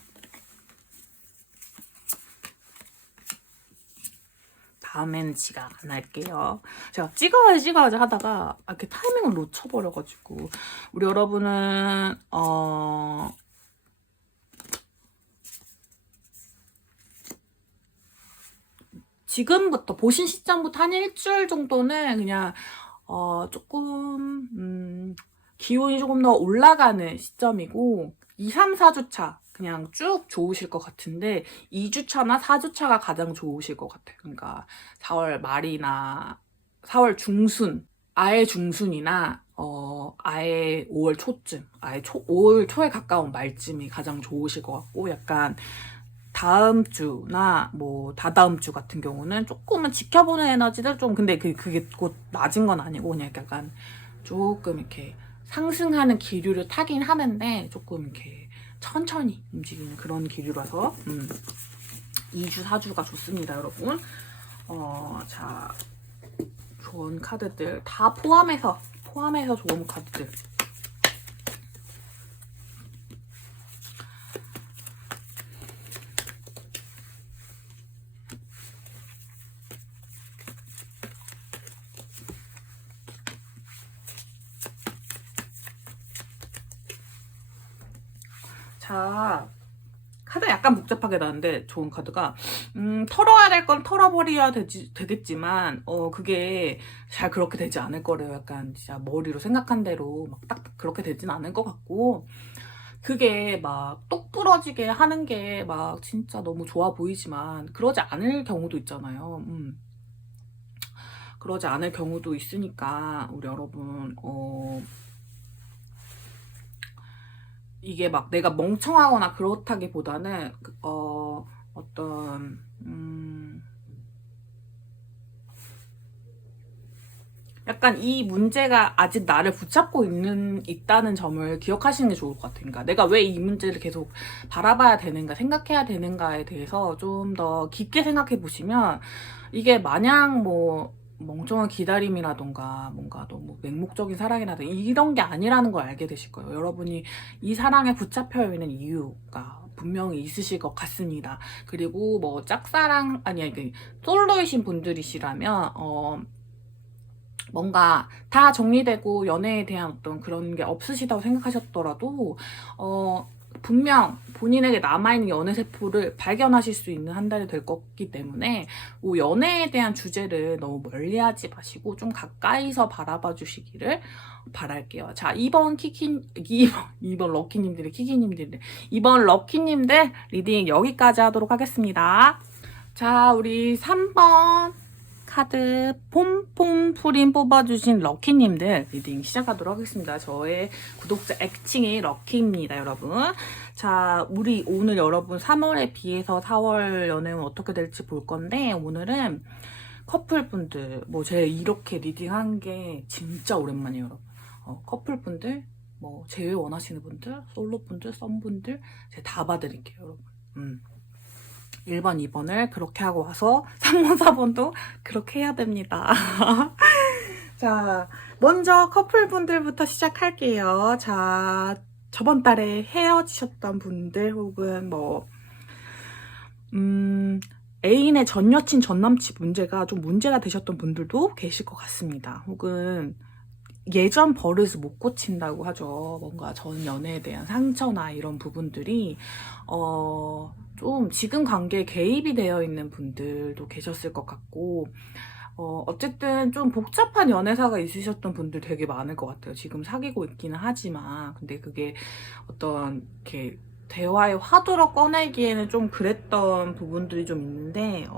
다음에는 지각 안 할게요. 제가 찍어야지 하다가 이렇게 타이밍을 놓쳐버려가지고, 우리 여러분은 지금부터 보신 시점부터 한 일주일 정도는 그냥 조금 기온이 조금 더 올라가는 시점이고, 2, 3, 4주차 그냥 쭉 좋으실 것 같은데 2주차나 4주차가 가장 좋으실 것 같아요. 그러니까 4월 말이나 4월 중순, 아예 중순이나 아예 5월 초쯤, 아예 5월 초에 가까운 말쯤이 가장 좋으실 것 같고, 약간 다음 주나 뭐 다다음 주 같은 경우는 조금은 지켜보는 에너지들 좀, 근데 그게 곧 낮은 건 아니고 그냥 약간 조금 이렇게 상승하는 기류를 타긴 하는데 조금 이렇게 천천히 움직이는 그런 기류라서 2주, 4주가 좋습니다, 여러분. 자, 좋은 카드들 다 포함해서 좋은 카드들. 자, 카드 약간 복잡하게 나왔는데 좋은 카드가 털어야 될 건 털어버려야 되겠지만 그게 잘 그렇게 되지 않을 거래요. 약간 진짜 머리로 생각한 대로 막 딱 그렇게 되진 않을 것 같고, 그게 막 똑 부러지게 하는 게 막 진짜 너무 좋아 보이지만 그러지 않을 경우도 있잖아요. 그러지 않을 경우도 있으니까 우리 여러분 이게 막 내가 멍청하거나 그렇다기보다는 어떤 약간 이 문제가 아직 나를 붙잡고 있다는 점을 기억하시는 게 좋을 것 같아요. 그러니까 내가 왜 이 문제를 계속 바라봐야 되는가, 생각해야 되는가에 대해서 좀 더 깊게 생각해 보시면 이게 마냥 뭐 멍청한 기다림이라던가 뭔가 너무 맹목적인 사랑이라든가 이런 게 아니라는 걸 알게 되실 거예요. 여러분이 이 사랑에 붙잡혀 있는 이유가 분명히 있으실 것 같습니다. 그리고 뭐 짝사랑 아니 솔로이신 분들이시라면 뭔가 다 정리되고 연애에 대한 어떤 그런 게 없으시다고 생각하셨더라도 분명 본인에게 남아있는 연애 세포를 발견하실 수 있는 한 달이 될 거기 때문에 연애에 대한 주제를 너무 멀리하지 마시고 좀 가까이서 바라봐 주시기를 바랄게요. 자, 이번 럭키님들 리딩 여기까지 하도록 하겠습니다. 자, 우리 3번 카드 폼폼프린 뽑아주신 럭키님들 리딩 시작하도록 하겠습니다. 저의 구독자 애칭이 럭키입니다, 여러분. 자, 우리 오늘 여러분 3월에 비해서 4월 연애운 어떻게 될지 볼 건데, 오늘은 커플분들, 뭐 제가 이렇게 리딩한 게 진짜 오랜만이에요, 여러분. 커플분들, 뭐 제외 원하시는 분들, 솔로분들, 썸분들 제가 다 봐드릴게요, 여러분. 1번, 2번을 그렇게 하고 와서 3번, 4번도 그렇게 해야 됩니다. 자, 먼저 커플분들부터 시작할게요. 자, 저번 달에 헤어지셨던 분들 혹은 뭐 애인의 전 여친, 전 남친 문제가 좀 문제가 되셨던 분들도 계실 것 같습니다. 혹은 예전 버릇을 못 고친다고 하죠. 뭔가 전 연애에 대한 상처나 이런 부분들이 좀 지금 관계에 개입이 되어 있는 분들도 계셨을 것 같고, 어쨌든 좀 복잡한 연애사가 있으셨던 분들 되게 많을 것 같아요. 지금 사귀고 있기는 하지만, 근데 그게 어떤 이렇게 대화의 화두로 꺼내기에는 좀 그랬던 부분들이 좀 있는데,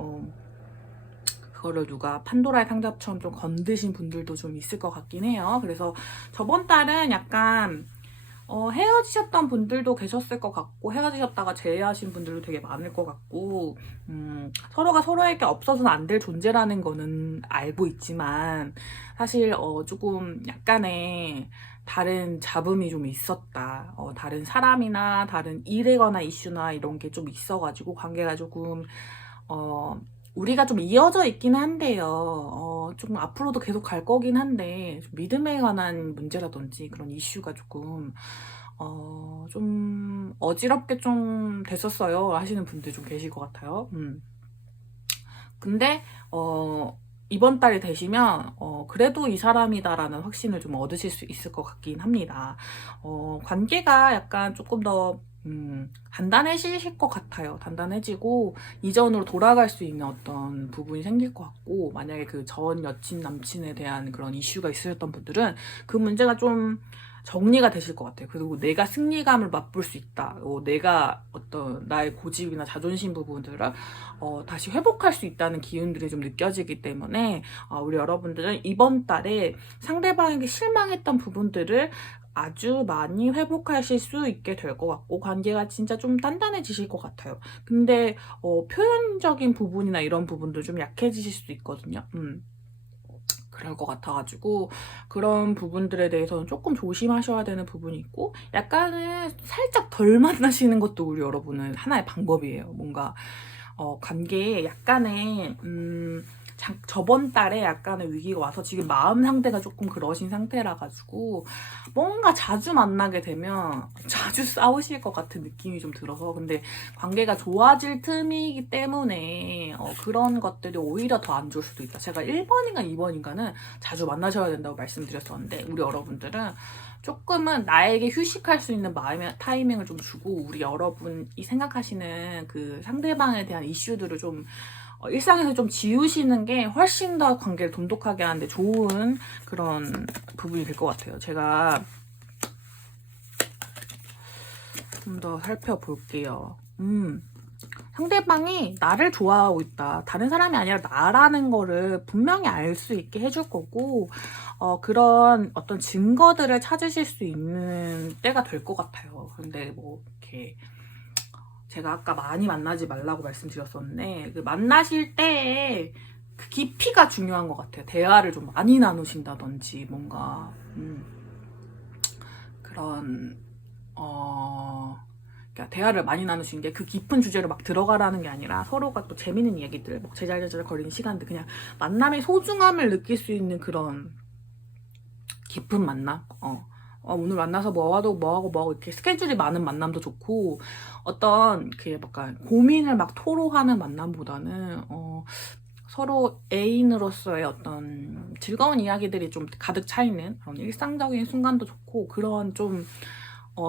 그거를 누가 판도라의 상자처럼 좀 건드신 분들도 좀 있을 것 같긴 해요. 그래서 저번 달은 약간 헤어지셨던 분들도 계셨을 것 같고, 헤어지셨다가 재회하신 분들도 되게 많을 것 같고, 서로가 서로에게 없어서는 안 될 존재라는 거는 알고 있지만, 사실 조금 약간의 다른 잡음이 좀 있었다. 다른 사람이나 다른 일이거나 이슈나 이런 게 좀 있어가지고 관계가 조금 우리가 좀 이어져 있긴 한데요. 좀 앞으로도 계속 갈 거긴 한데, 좀 믿음에 관한 문제라든지 그런 이슈가 조금, 좀 어지럽게 좀 됐었어요. 하시는 분들 좀 계실 것 같아요. 근데, 이번 달이 되시면, 그래도 이 사람이다라는 확신을 좀 얻으실 수 있을 것 같긴 합니다. 관계가 약간 조금 더 단단해지실 것 같아요. 단단해지고 이전으로 돌아갈 수 있는 어떤 부분이 생길 것 같고, 만약에 그 전 여친 남친에 대한 그런 이슈가 있으셨던 분들은 그 문제가 좀 정리가 되실 것 같아요. 그리고 내가 승리감을 맛볼 수 있다. 내가 어떤 나의 고집이나 자존심 부분들을 다시 회복할 수 있다는 기운들이 좀 느껴지기 때문에 우리 여러분들은 이번 달에 상대방에게 실망했던 부분들을 아주 많이 회복하실 수 있게 될 것 같고, 관계가 진짜 좀 단단해지실 것 같아요. 근데 표현적인 부분이나 이런 부분도 좀 약해지실 수도 있거든요. 그럴 것 같아가지고 그런 부분들에 대해서는 조금 조심하셔야 되는 부분이 있고 약간은 살짝 덜 만나시는 것도 우리 여러분은 하나의 방법이에요. 뭔가 관계에 약간의 저번 달에 약간의 위기가 와서 지금 마음 상태가 조금 그러신 상태라 가지고 뭔가 자주 만나게 되면 자주 싸우실 것 같은 느낌이 좀 들어서 근데 관계가 좋아질 틈이기 때문에 그런 것들이 오히려 더 안 좋을 수도 있다. 제가 1번인가 2번인가는 자주 만나셔야 된다고 말씀드렸었는데 우리 여러분들은 조금은 나에게 휴식할 수 있는 마음의 타이밍을 좀 주고 우리 여러분이 생각하시는 그 상대방에 대한 이슈들을 좀 일상에서 좀 지우시는 게 훨씬 더 관계를 돈독하게 하는데 좋은 그런 부분이 될 것 같아요. 제가 좀 더 살펴볼게요. 상대방이 나를 좋아하고 있다. 다른 사람이 아니라 나라는 거를 분명히 알 수 있게 해줄 거고 그런 어떤 증거들을 찾으실 수 있는 때가 될 것 같아요. 근데 뭐 이렇게 제가 아까 많이 만나지 말라고 말씀드렸었는데 그 만나실 때 그 깊이가 중요한 것 같아요. 대화를 좀 많이 나누신다든지 뭔가 그런 그러니까 대화를 많이 나누신 게 그 깊은 주제로 막 들어가라는 게 아니라 서로가 또 재밌는 얘기들 막 제잘제잘 거리는 시간들 그냥 만남의 소중함을 느낄 수 있는 그런 깊은 만남 오늘 만나서 뭐하고 이렇게 스케줄이 많은 만남도 좋고 어떤 그 약간 고민을 막 토로하는 만남보다는 서로 애인으로서의 어떤 즐거운 이야기들이 좀 가득 차 있는 그런 일상적인 순간도 좋고 그런 좀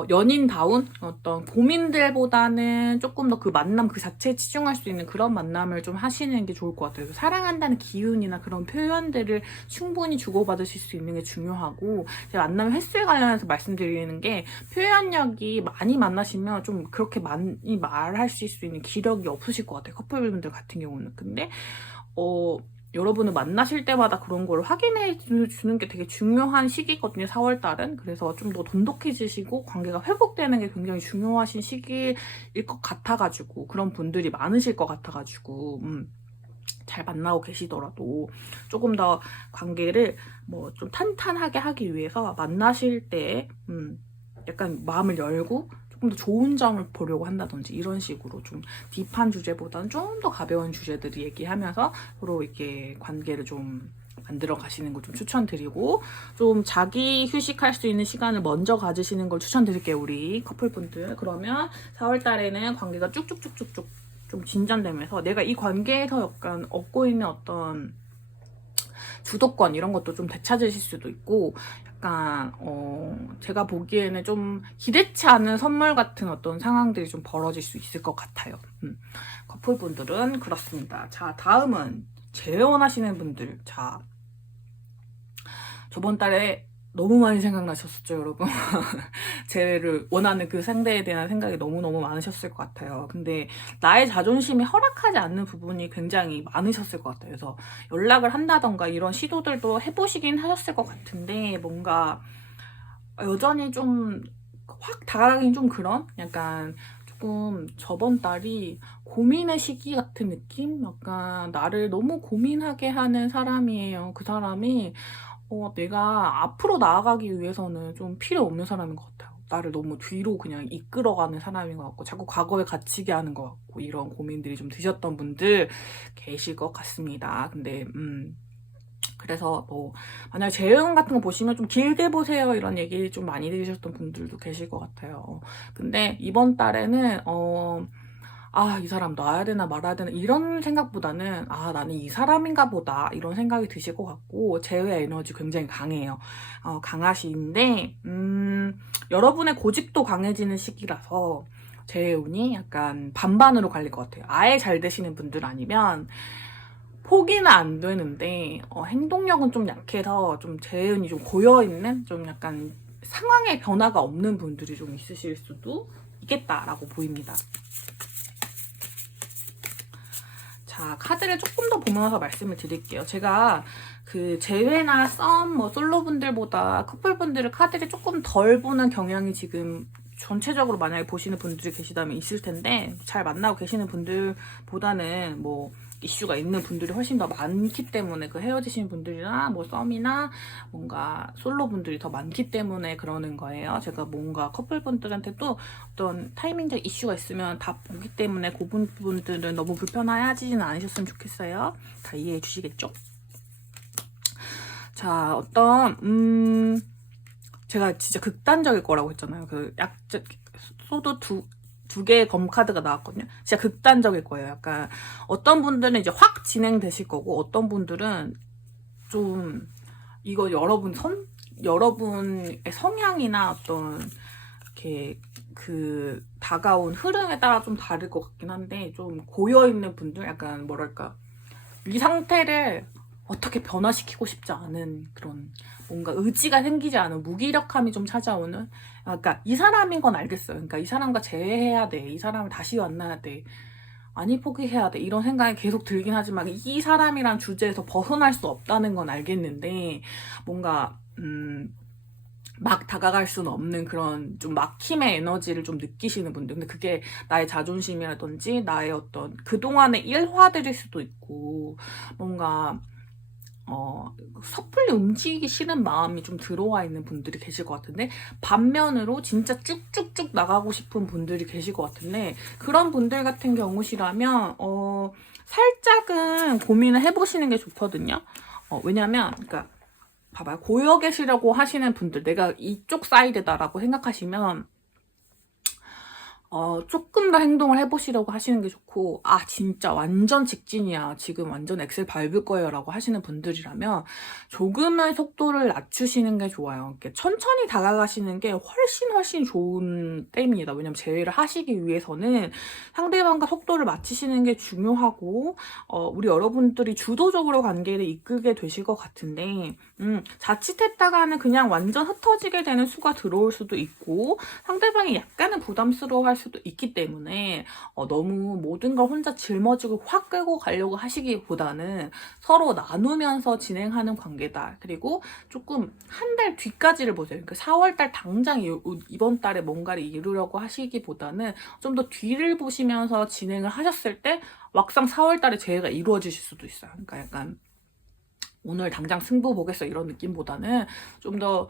연인다운 어떤 고민들보다는 조금 더 그 만남 그 자체에 치중할 수 있는 그런 만남을 좀 하시는 게 좋을 것 같아요. 사랑한다는 기운이나 그런 표현들을 충분히 주고받으실 수 있는 게 중요하고 제가 만남 횟수에 관련해서 말씀드리는 게 표현력이 많이 만나시면 좀 그렇게 많이 말하실 수 있는 기력이 없으실 것 같아요. 커플분들 같은 경우는. 근데 여러분을 만나실 때마다 그런 걸 확인해 주는 게 되게 중요한 시기거든요, 4월달은. 그래서 좀 더 돈독해지시고 관계가 회복되는 게 굉장히 중요하신 시기일 것 같아가지고 그런 분들이 많으실 것 같아가지고 잘 만나고 계시더라도 조금 더 관계를 뭐 좀 탄탄하게 하기 위해서 만나실 때 약간 마음을 열고 조금 더 좋은 점을 보려고 한다든지 이런 식으로 좀 딥한 주제보다는 좀 더 가벼운 주제들을 얘기하면서 서로 이렇게 관계를 좀 만들어 가시는 걸 좀 추천드리고 좀 자기 휴식할 수 있는 시간을 먼저 가지시는 걸 추천드릴게요. 우리 커플분들. 그러면 4월 달에는 관계가 쭉쭉쭉쭉쭉 좀 진전되면서 내가 이 관계에서 약간 얻고 있는 어떤 주도권 이런 것도 좀 되찾으실 수도 있고 약간 제가 보기에는 좀 기대치 않은 선물 같은 어떤 상황들이 좀 벌어질 수 있을 것 같아요. 커플분들은 그렇습니다. 자, 다음은 재혼하시는 분들. 자, 저번 달에 너무 많이 생각나셨었죠, 여러분? 재회를 원하는 그 상대에 대한 생각이 너무너무 많으셨을 것 같아요. 근데 나의 자존심이 허락하지 않는 부분이 굉장히 많으셨을 것 같아요. 그래서 연락을 한다던가 이런 시도들도 해보시긴 하셨을 것 같은데 뭔가 여전히 좀 확 다가가긴 좀 그런? 약간 조금 저번 달이 고민의 시기 같은 느낌? 약간 나를 너무 고민하게 하는 사람이에요. 그 사람이 내가 앞으로 나아가기 위해서는 좀 필요 없는 사람인 것 같아요. 나를 너무 뒤로 그냥 이끌어가는 사람인 것 같고 자꾸 과거에 갇히게 하는 것 같고 이런 고민들이 좀 드셨던 분들 계실 것 같습니다. 근데 그래서 만약에 재혼 같은 거 보시면 좀 길게 보세요 이런 얘기 좀 많이 들으셨던 분들도 계실 것 같아요. 근데 이번 달에는 이 사람 놔야 되나 말아야 되나 이런 생각보다는 나는 이 사람인가 보다 이런 생각이 드실 것 같고 재회 에너지 굉장히 강해요. 강하신데 여러분의 고집도 강해지는 시기라서 재운이 약간 반반으로 갈릴 것 같아요. 아예 잘 되시는 분들 아니면 포기는 안 되는데 행동력은 좀 약해서 좀 재운이 좀 고여있는 좀 약간 상황의 변화가 없는 분들이 좀 있으실 수도 있겠다라고 보입니다. 자, 카드를 조금 더 보면서 말씀을 드릴게요. 제가 그 재회나 썸, 솔로분들보다 커플분들을 카드를 조금 덜 보는 경향이 지금 전체적으로 만약에 보시는 분들이 계시다면 있을 텐데 잘 만나고 계시는 분들보다는 이슈가 있는 분들이 훨씬 더 많기 때문에, 그 헤어지신 분들이나 뭐 썸이나 뭔가 솔로 분들이 더 많기 때문에 그러는 거예요. 제가 뭔가 커플분들한테도 어떤 타이밍적 이슈가 있으면 다 보기 때문에 그 분들은 너무 불편해하지는 않으셨으면 좋겠어요. 다 이해해 주시겠죠? 자, 제가 진짜 극단적일 거라고 했잖아요. 소도 두 개의 검카드가 나왔거든요. 진짜 극단적일 거예요. 약간 어떤 분들은 이제 확 진행되실 거고, 어떤 분들은 좀 이거 여러분의 성향이나 어떤 이렇게 그 다가온 흐름에 따라 좀 다를 것 같긴 한데, 좀 고여 있는 분들, 약간 뭐랄까, 이 상태를 어떻게 변화시키고 싶지 않은 그런 뭔가 의지가 생기지 않은 무기력함이 좀 찾아오는. 그러니까 이 사람인 건 알겠어요. 그러니까 이 사람과 재회해야 돼. 이 사람을 다시 만나야 돼. 아니 포기해야 돼. 이런 생각이 계속 들긴 하지만 이 사람이란 주제에서 벗어날 수 없다는 건 알겠는데, 뭔가 막 다가갈 수는 없는 그런 좀 막힘의 에너지를 좀 느끼시는 분들. 근데 그게 나의 자존심이라든지 나의 어떤 그동안의 일화들일 수도 있고, 뭔가 섣불리 움직이기 싫은 마음이 좀 들어와 있는 분들이 계실 것 같은데, 반면으로 진짜 쭉쭉쭉 나가고 싶은 분들이 계실 것 같은데, 그런 분들 같은 경우시라면 살짝은 고민을 해보시는 게 좋거든요. 왜냐면 그러니까 봐봐요. 고여 계시려고 하시는 분들, 내가 이쪽 사이드다라고 생각하시면 조금 더 행동을 해보시려고 하시는 게 좋고, 진짜 완전 직진이야, 지금 완전 엑셀 밟을 거예요 라고 하시는 분들이라면 조금의 속도를 낮추시는 게 좋아요. 이렇게 천천히 다가가시는 게 훨씬 좋은 때입니다. 왜냐면 재회를 하시기 위해서는 상대방과 속도를 맞추시는 게 중요하고, 우리 여러분들이 주도적으로 관계를 이끌게 되실 것 같은데, 자칫했다가는 그냥 완전 흩어지게 되는 수가 들어올 수도 있고, 상대방이 약간은 부담스러워할 수도 있기 때문에 너무 모든 걸 혼자 짊어지고 확 끌고 가려고 하시기보다는 서로 나누면서 진행하는 관계다. 그리고 조금 한 달 뒤까지를 보세요. 그러니까 4월달 당장 이번 달에 뭔가를 이루려고 하시기보다는 좀 더 뒤를 보시면서 진행을 하셨을 때 막상 4월달에 재회가 이루어지실 수도 있어요. 그러니까 약간 오늘 당장 승부 보겠어 이런 느낌보다는 좀 더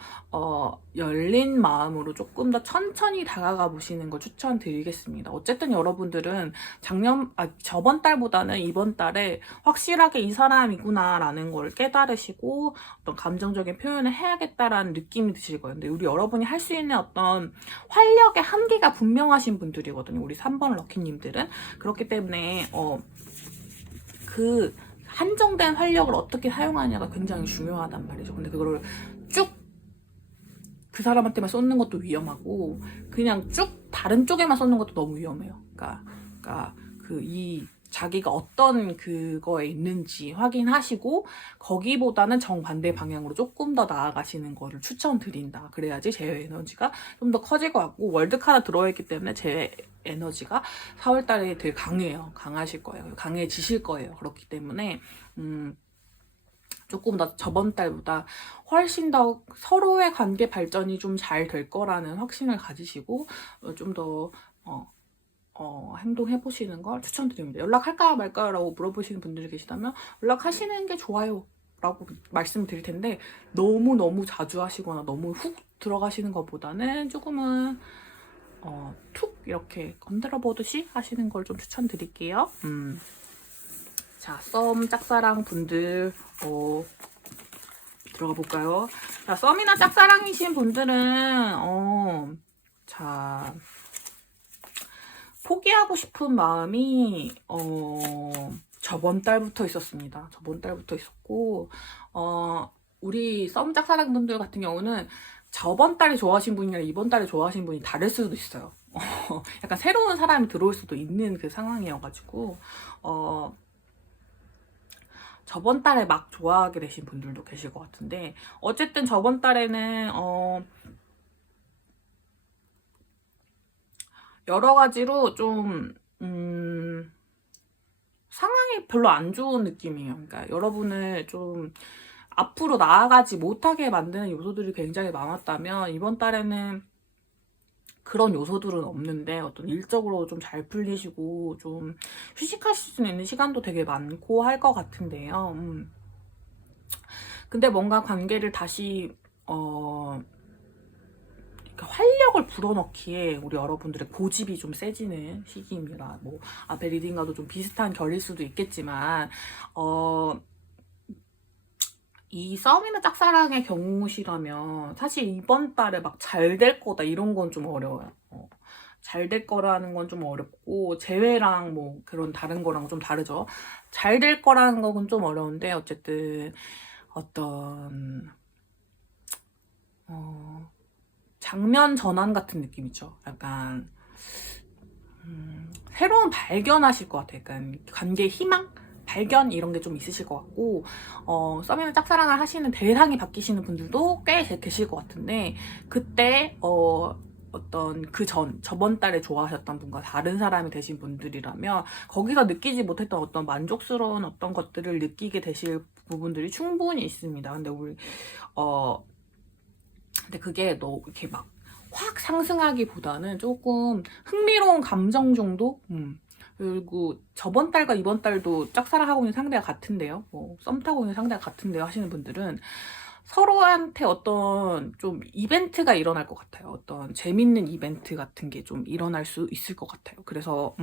열린 마음으로 조금 더 천천히 다가가 보시는 걸 추천드리겠습니다. 어쨌든 여러분들은 저번 달보다는 이번 달에 확실하게 이 사람이구나 라는 걸 깨달으시고 어떤 감정적인 표현을 해야겠다라는 느낌이 드실 거예요. 근데 우리 여러분이 할 수 있는 어떤 활력의 한계가 분명하신 분들이거든요. 우리 3번 럭키님들은. 그렇기 때문에 한정된 활력을 어떻게 사용하냐가 굉장히 중요하단 말이죠. 근데 그거를 쭉 그 사람한테만 쏟는 것도 위험하고, 그냥 쭉 다른 쪽에만 쏟는 것도 너무 위험해요. 그러니까 자기가 어떤 그거에 있는지 확인하시고 거기보다는 정반대 방향으로 조금 더 나아가시는 거를 추천드린다. 그래야지 재회 에너지가 좀 더 커질 것 같고, 월드카드 들어있기 때문에 재회 에너지가 4월달에 되게 강해요. 강하실 거예요. 강해지실 거예요. 그렇기 때문에 조금 더 저번 달보다 훨씬 더 서로의 관계 발전이 좀 잘 될 거라는 확신을 가지시고 좀 더 행동해보시는 걸 추천드립니다. 연락할까 말까 라고 물어보시는 분들이 계시다면 연락하시는 게 좋아요 라고 말씀드릴 텐데, 너무 자주 하시거나 너무 훅 들어가시는 것보다는 조금은 툭 이렇게 건드려 보듯이 하시는 걸 좀 추천드릴게요. 자, 썸 짝사랑 분들 들어가 볼까요? 자, 썸이나 짝사랑이신 분들은 자, 포기하고 싶은 마음이 저번 달부터 있었습니다. 저번 달부터 있었고, 우리 썸 짝사랑 분들 같은 경우는 저번 달에 좋아하신 분이랑 이번 달에 좋아하신 분이 다를 수도 있어요. 약간 새로운 사람이 들어올 수도 있는 그 상황이어가지고 저번 달에 막 좋아하게 되신 분들도 계실 것 같은데, 어쨌든 저번 달에는 여러 가지로 좀 상황이 별로 안 좋은 느낌이에요. 그러니까 여러분을 좀 앞으로 나아가지 못하게 만드는 요소들이 굉장히 많았다면, 이번 달에는 그런 요소들은 없는데 어떤 일적으로 좀 잘 풀리시고 좀 휴식하실 수 있는 시간도 되게 많고 할 것 같은데요. 근데 뭔가 관계를 다시 이렇게 활력을 불어넣기에 우리 여러분들의 고집이 좀 세지는 시기입니다. 뭐 앞에 리딩과도 좀 비슷한 결일 수도 있겠지만 이 썸이나 짝사랑의 경우시라면 사실 이번 달에 막 잘 될 거다 이런 건 좀 어려워요. 잘 될 거라는 건 좀 어렵고 재회랑 뭐 그런 다른 거랑 좀 다르죠. 잘 될 거라는 건 좀 어려운데 어쨌든 어떤 장면 전환 같은 느낌이죠. 약간 새로운 발견하실 것 같아요. 약간 관계의 희망? 발견 이런 게 좀 있으실 것 같고 썸이나 짝사랑을 하시는 대상이 바뀌시는 분들도 꽤 계실 것 같은데 그때 어떤 저번 달에 좋아하셨던 분과 다른 사람이 되신 분들이라면 거기서 느끼지 못했던 어떤 만족스러운 어떤 것들을 느끼게 되실 부분들이 충분히 있습니다. 근데 근데 그게 너 이렇게 막 확 상승하기보다는 조금 흥미로운 감정 정도? 그리고 저번 달과 이번 달도 짝사랑하고 있는 상대가 같은데요. 뭐 썸 타고 있는 상대가 같은데요 하시는 분들은 서로한테 어떤 좀 이벤트가 일어날 것 같아요. 어떤 재밌는 이벤트 같은 게 좀 일어날 수 있을 것 같아요. 그래서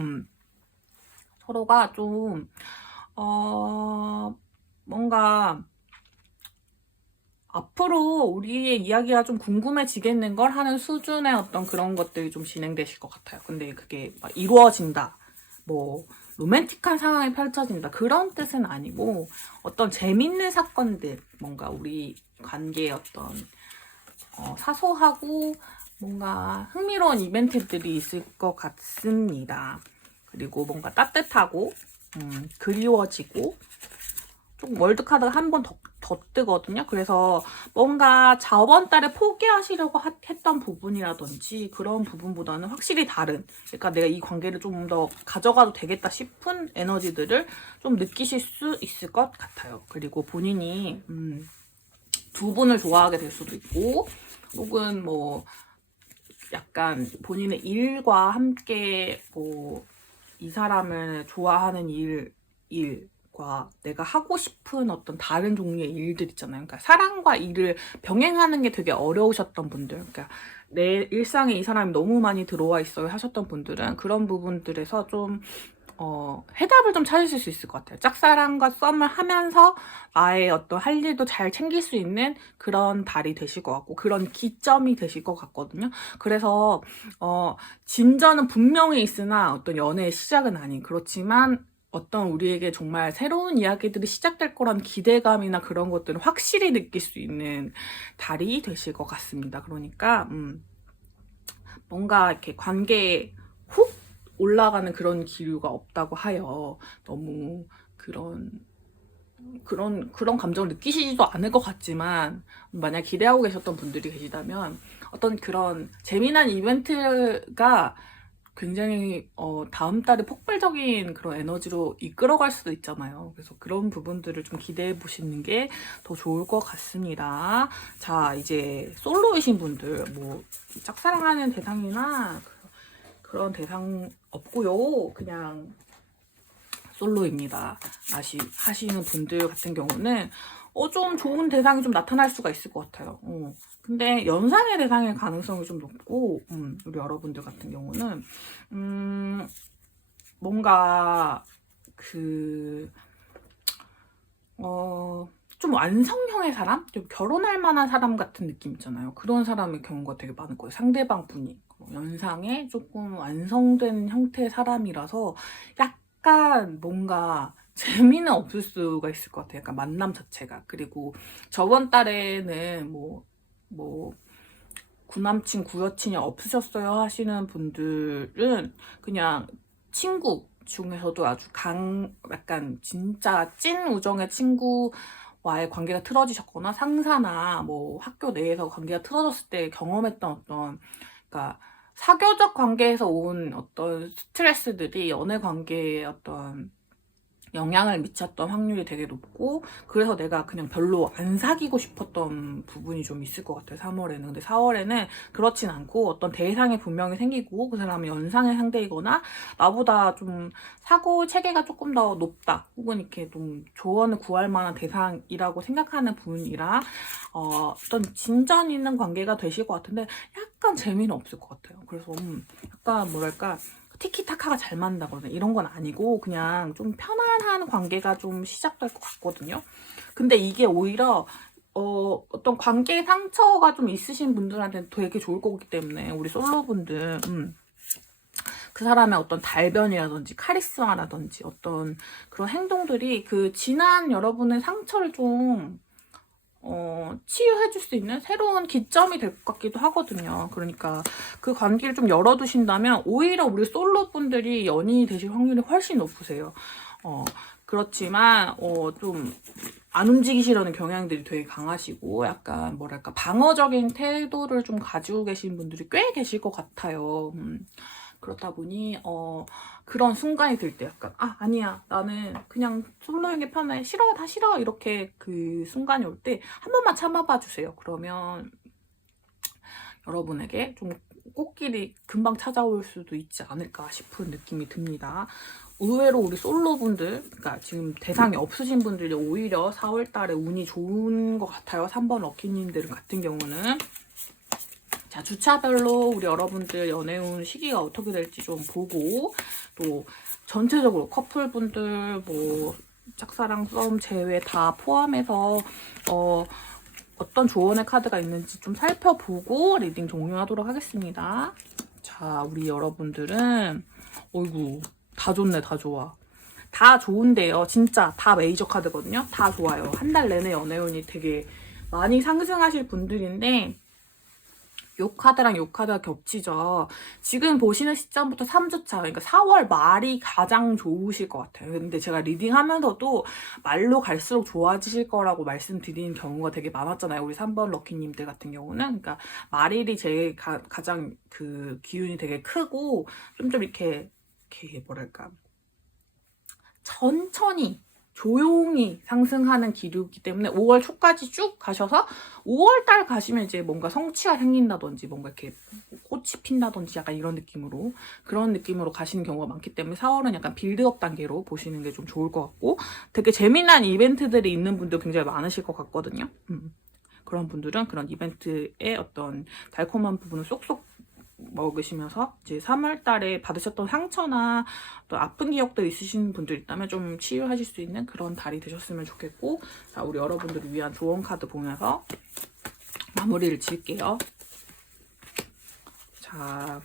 서로가 좀 뭔가 앞으로 우리의 이야기가 좀 궁금해지겠는 걸 하는 수준의 어떤 그런 것들이 좀 진행되실 것 같아요. 근데 그게 막 이루어진다. 뭐 로맨틱한 상황이 펼쳐진다. 그런 뜻은 아니고 어떤 재밌는 사건들, 뭔가 우리 관계의 어떤 사소하고 뭔가 흥미로운 이벤트들이 있을 것 같습니다. 그리고 뭔가 따뜻하고 그리워지고 좀 월드카드가 한 번 더 뜨거든요. 그래서 뭔가 저번 달에 포기하시려고 했던 부분이라든지 그런 부분보다는 확실히 다른, 그러니까 내가 이 관계를 좀 더 가져가도 되겠다 싶은 에너지들을 좀 느끼실 수 있을 것 같아요. 그리고 본인이 두 분을 좋아하게 될 수도 있고 혹은 뭐 약간 본인의 일과 함께 뭐 이 사람을 좋아하는 일과 내가 하고 싶은 어떤 다른 종류의 일들 있잖아요. 그러니까 사랑과 일을 병행하는 게 되게 어려우셨던 분들, 그러니까 내 일상에 이 사람이 너무 많이 들어와 있어요 하셨던 분들은 그런 부분들에서 좀 해답을 좀 찾으실 수 있을 것 같아요. 짝사랑과 썸을 하면서 아예 어떤 할 일도 잘 챙길 수 있는 그런 달이 되실 것 같고 그런 기점이 되실 것 같거든요. 그래서 진전은 분명히 있으나 어떤 연애의 시작은 아닌, 그렇지만 어떤 우리에게 정말 새로운 이야기들이 시작될 거란 기대감이나 그런 것들을 확실히 느낄 수 있는 달이 되실 것 같습니다. 그러니까 뭔가 이렇게 관계에 훅 올라가는 그런 기류가 없다고 하여 너무 그런 감정을 느끼시지도 않을 것 같지만 만약 기대하고 계셨던 분들이 계시다면 어떤 그런 재미난 이벤트가 굉장히 다음 달에 폭발적인 그런 에너지로 이끌어갈 수도 있잖아요. 그래서 그런 부분들을 좀 기대해 보시는 게 더 좋을 것 같습니다. 자, 이제 솔로이신 분들 뭐 짝사랑하는 대상이나 그런 대상 없고요. 그냥 솔로입니다. 하시는 분들 같은 경우는 좀 좋은 대상이 좀 나타날 수가 있을 것 같아요. 근데 연상의 대상일 가능성이 좀 높고 우리 여러분들 같은 경우는 뭔가 좀 완성형의 사람? 좀 결혼할 만한 사람 같은 느낌 있잖아요. 그런 사람의 경우가 되게 많을 거예요. 상대방 분이 연상에 조금 완성된 형태의 사람이라서 약간 뭔가 재미는 없을 수가 있을 것 같아요. 약간 만남 자체가. 그리고 저번 달에는 뭐 구남친, 구여친이 없으셨어요 하시는 분들은 그냥 친구 중에서도 아주 약간 진짜 찐 우정의 친구와의 관계가 틀어지셨거나 상사나 뭐 학교 내에서 관계가 틀어졌을 때 경험했던 어떤, 그러니까 사교적 관계에서 온 어떤 스트레스들이 연애 관계의 어떤 영향을 미쳤던 확률이 되게 높고, 그래서 내가 그냥 별로 안 사귀고 싶었던 부분이 좀 있을 것 같아요, 3월에는. 근데 4월에는 그렇진 않고 어떤 대상이 분명히 생기고, 그 사람은 연상의 상대이거나 나보다 좀 사고 체계가 조금 더 높다, 혹은 이렇게 좀 조언을 구할 만한 대상이라고 생각하는 분이라 어떤 진전 있는 관계가 되실 것 같은데 약간 재미는 없을 것 같아요. 그래서 약간 뭐랄까, 티키타카가 잘 맞는다거나 이런 건 아니고 그냥 좀 편안한 관계가 좀 시작될 것 같거든요. 근데 이게 오히려 어떤 관계의 상처가 좀 있으신 분들한테는 되게 좋을 거기 때문에, 우리 솔로분들 그 사람의 어떤 달변이라든지 카리스마라든지 어떤 그런 행동들이 그 지난 여러분의 상처를 좀 치유해줄 수 있는 새로운 기점이 될 것 같기도 하거든요. 그러니까 그 관계를 좀 열어두신다면 오히려 우리 솔로분들이 연인이 되실 확률이 훨씬 높으세요. 그렇지만 좀 안 움직이시려는 경향들이 되게 강하시고, 약간 뭐랄까 방어적인 태도를 좀 가지고 계신 분들이 꽤 계실 것 같아요. 그렇다 보니 그런 순간이 들 때 약간 아니야, 나는 그냥 솔로인 게 편해, 싫어, 다 싫어, 이렇게 그 순간이 올 때 한 번만 참아봐 주세요. 그러면 여러분에게 좀 꽃길이 금방 찾아올 수도 있지 않을까 싶은 느낌이 듭니다. 의외로 우리 솔로분들, 그러니까 지금 대상이 없으신 분들이 오히려 4월달에 운이 좋은 것 같아요. 3번 럭키님들 같은 경우는. 자, 주차별로 우리 여러분들 연애운 시기가 어떻게 될지 좀 보고, 또 전체적으로 커플분들 뭐 짝사랑 썸 제외 다 포함해서 어떤 조언의 카드가 있는지 좀 살펴보고 리딩 종료하도록 하겠습니다. 자, 우리 여러분들은 어이구, 다 좋네, 다 좋아. 다 좋은데요. 진짜 다 메이저 카드거든요. 다 좋아요. 한 달 내내 연애운이 되게 많이 상승하실 분들인데, 요 카드랑 요 카드가 겹치죠. 지금 보시는 시점부터 3주차, 그러니까 4월 말이 가장 좋으실 것 같아요. 근데 제가 리딩하면서도 말로 갈수록 좋아지실 거라고 말씀드리는 경우가 되게 많았잖아요. 우리 3번 럭키님들 같은 경우는. 그러니까 말일이 제일 가장 그 기운이 되게 크고, 좀 이렇게 뭐랄까, 천천히 조용히 상승하는 기류이기 때문에 5월 초까지 쭉 가셔서 5월달 가시면 이제 뭔가 성취가 생긴다든지 뭔가 이렇게 꽃이 핀다든지 약간 이런 느낌으로, 그런 느낌으로 가시는 경우가 많기 때문에 4월은 약간 빌드업 단계로 보시는 게 좀 좋을 것 같고, 되게 재미난 이벤트들이 있는 분도 굉장히 많으실 것 같거든요. 그런 분들은 그런 이벤트의 어떤 달콤한 부분을 쏙쏙 먹으시면서 이제 3월 달에 받으셨던 상처나 또 아픈 기억도 있으신 분들 있다면 좀 치유하실 수 있는 그런 달이 되셨으면 좋겠고, 자, 우리 여러분들을 위한 조언 카드 보면서 마무리를 지을게요. 자,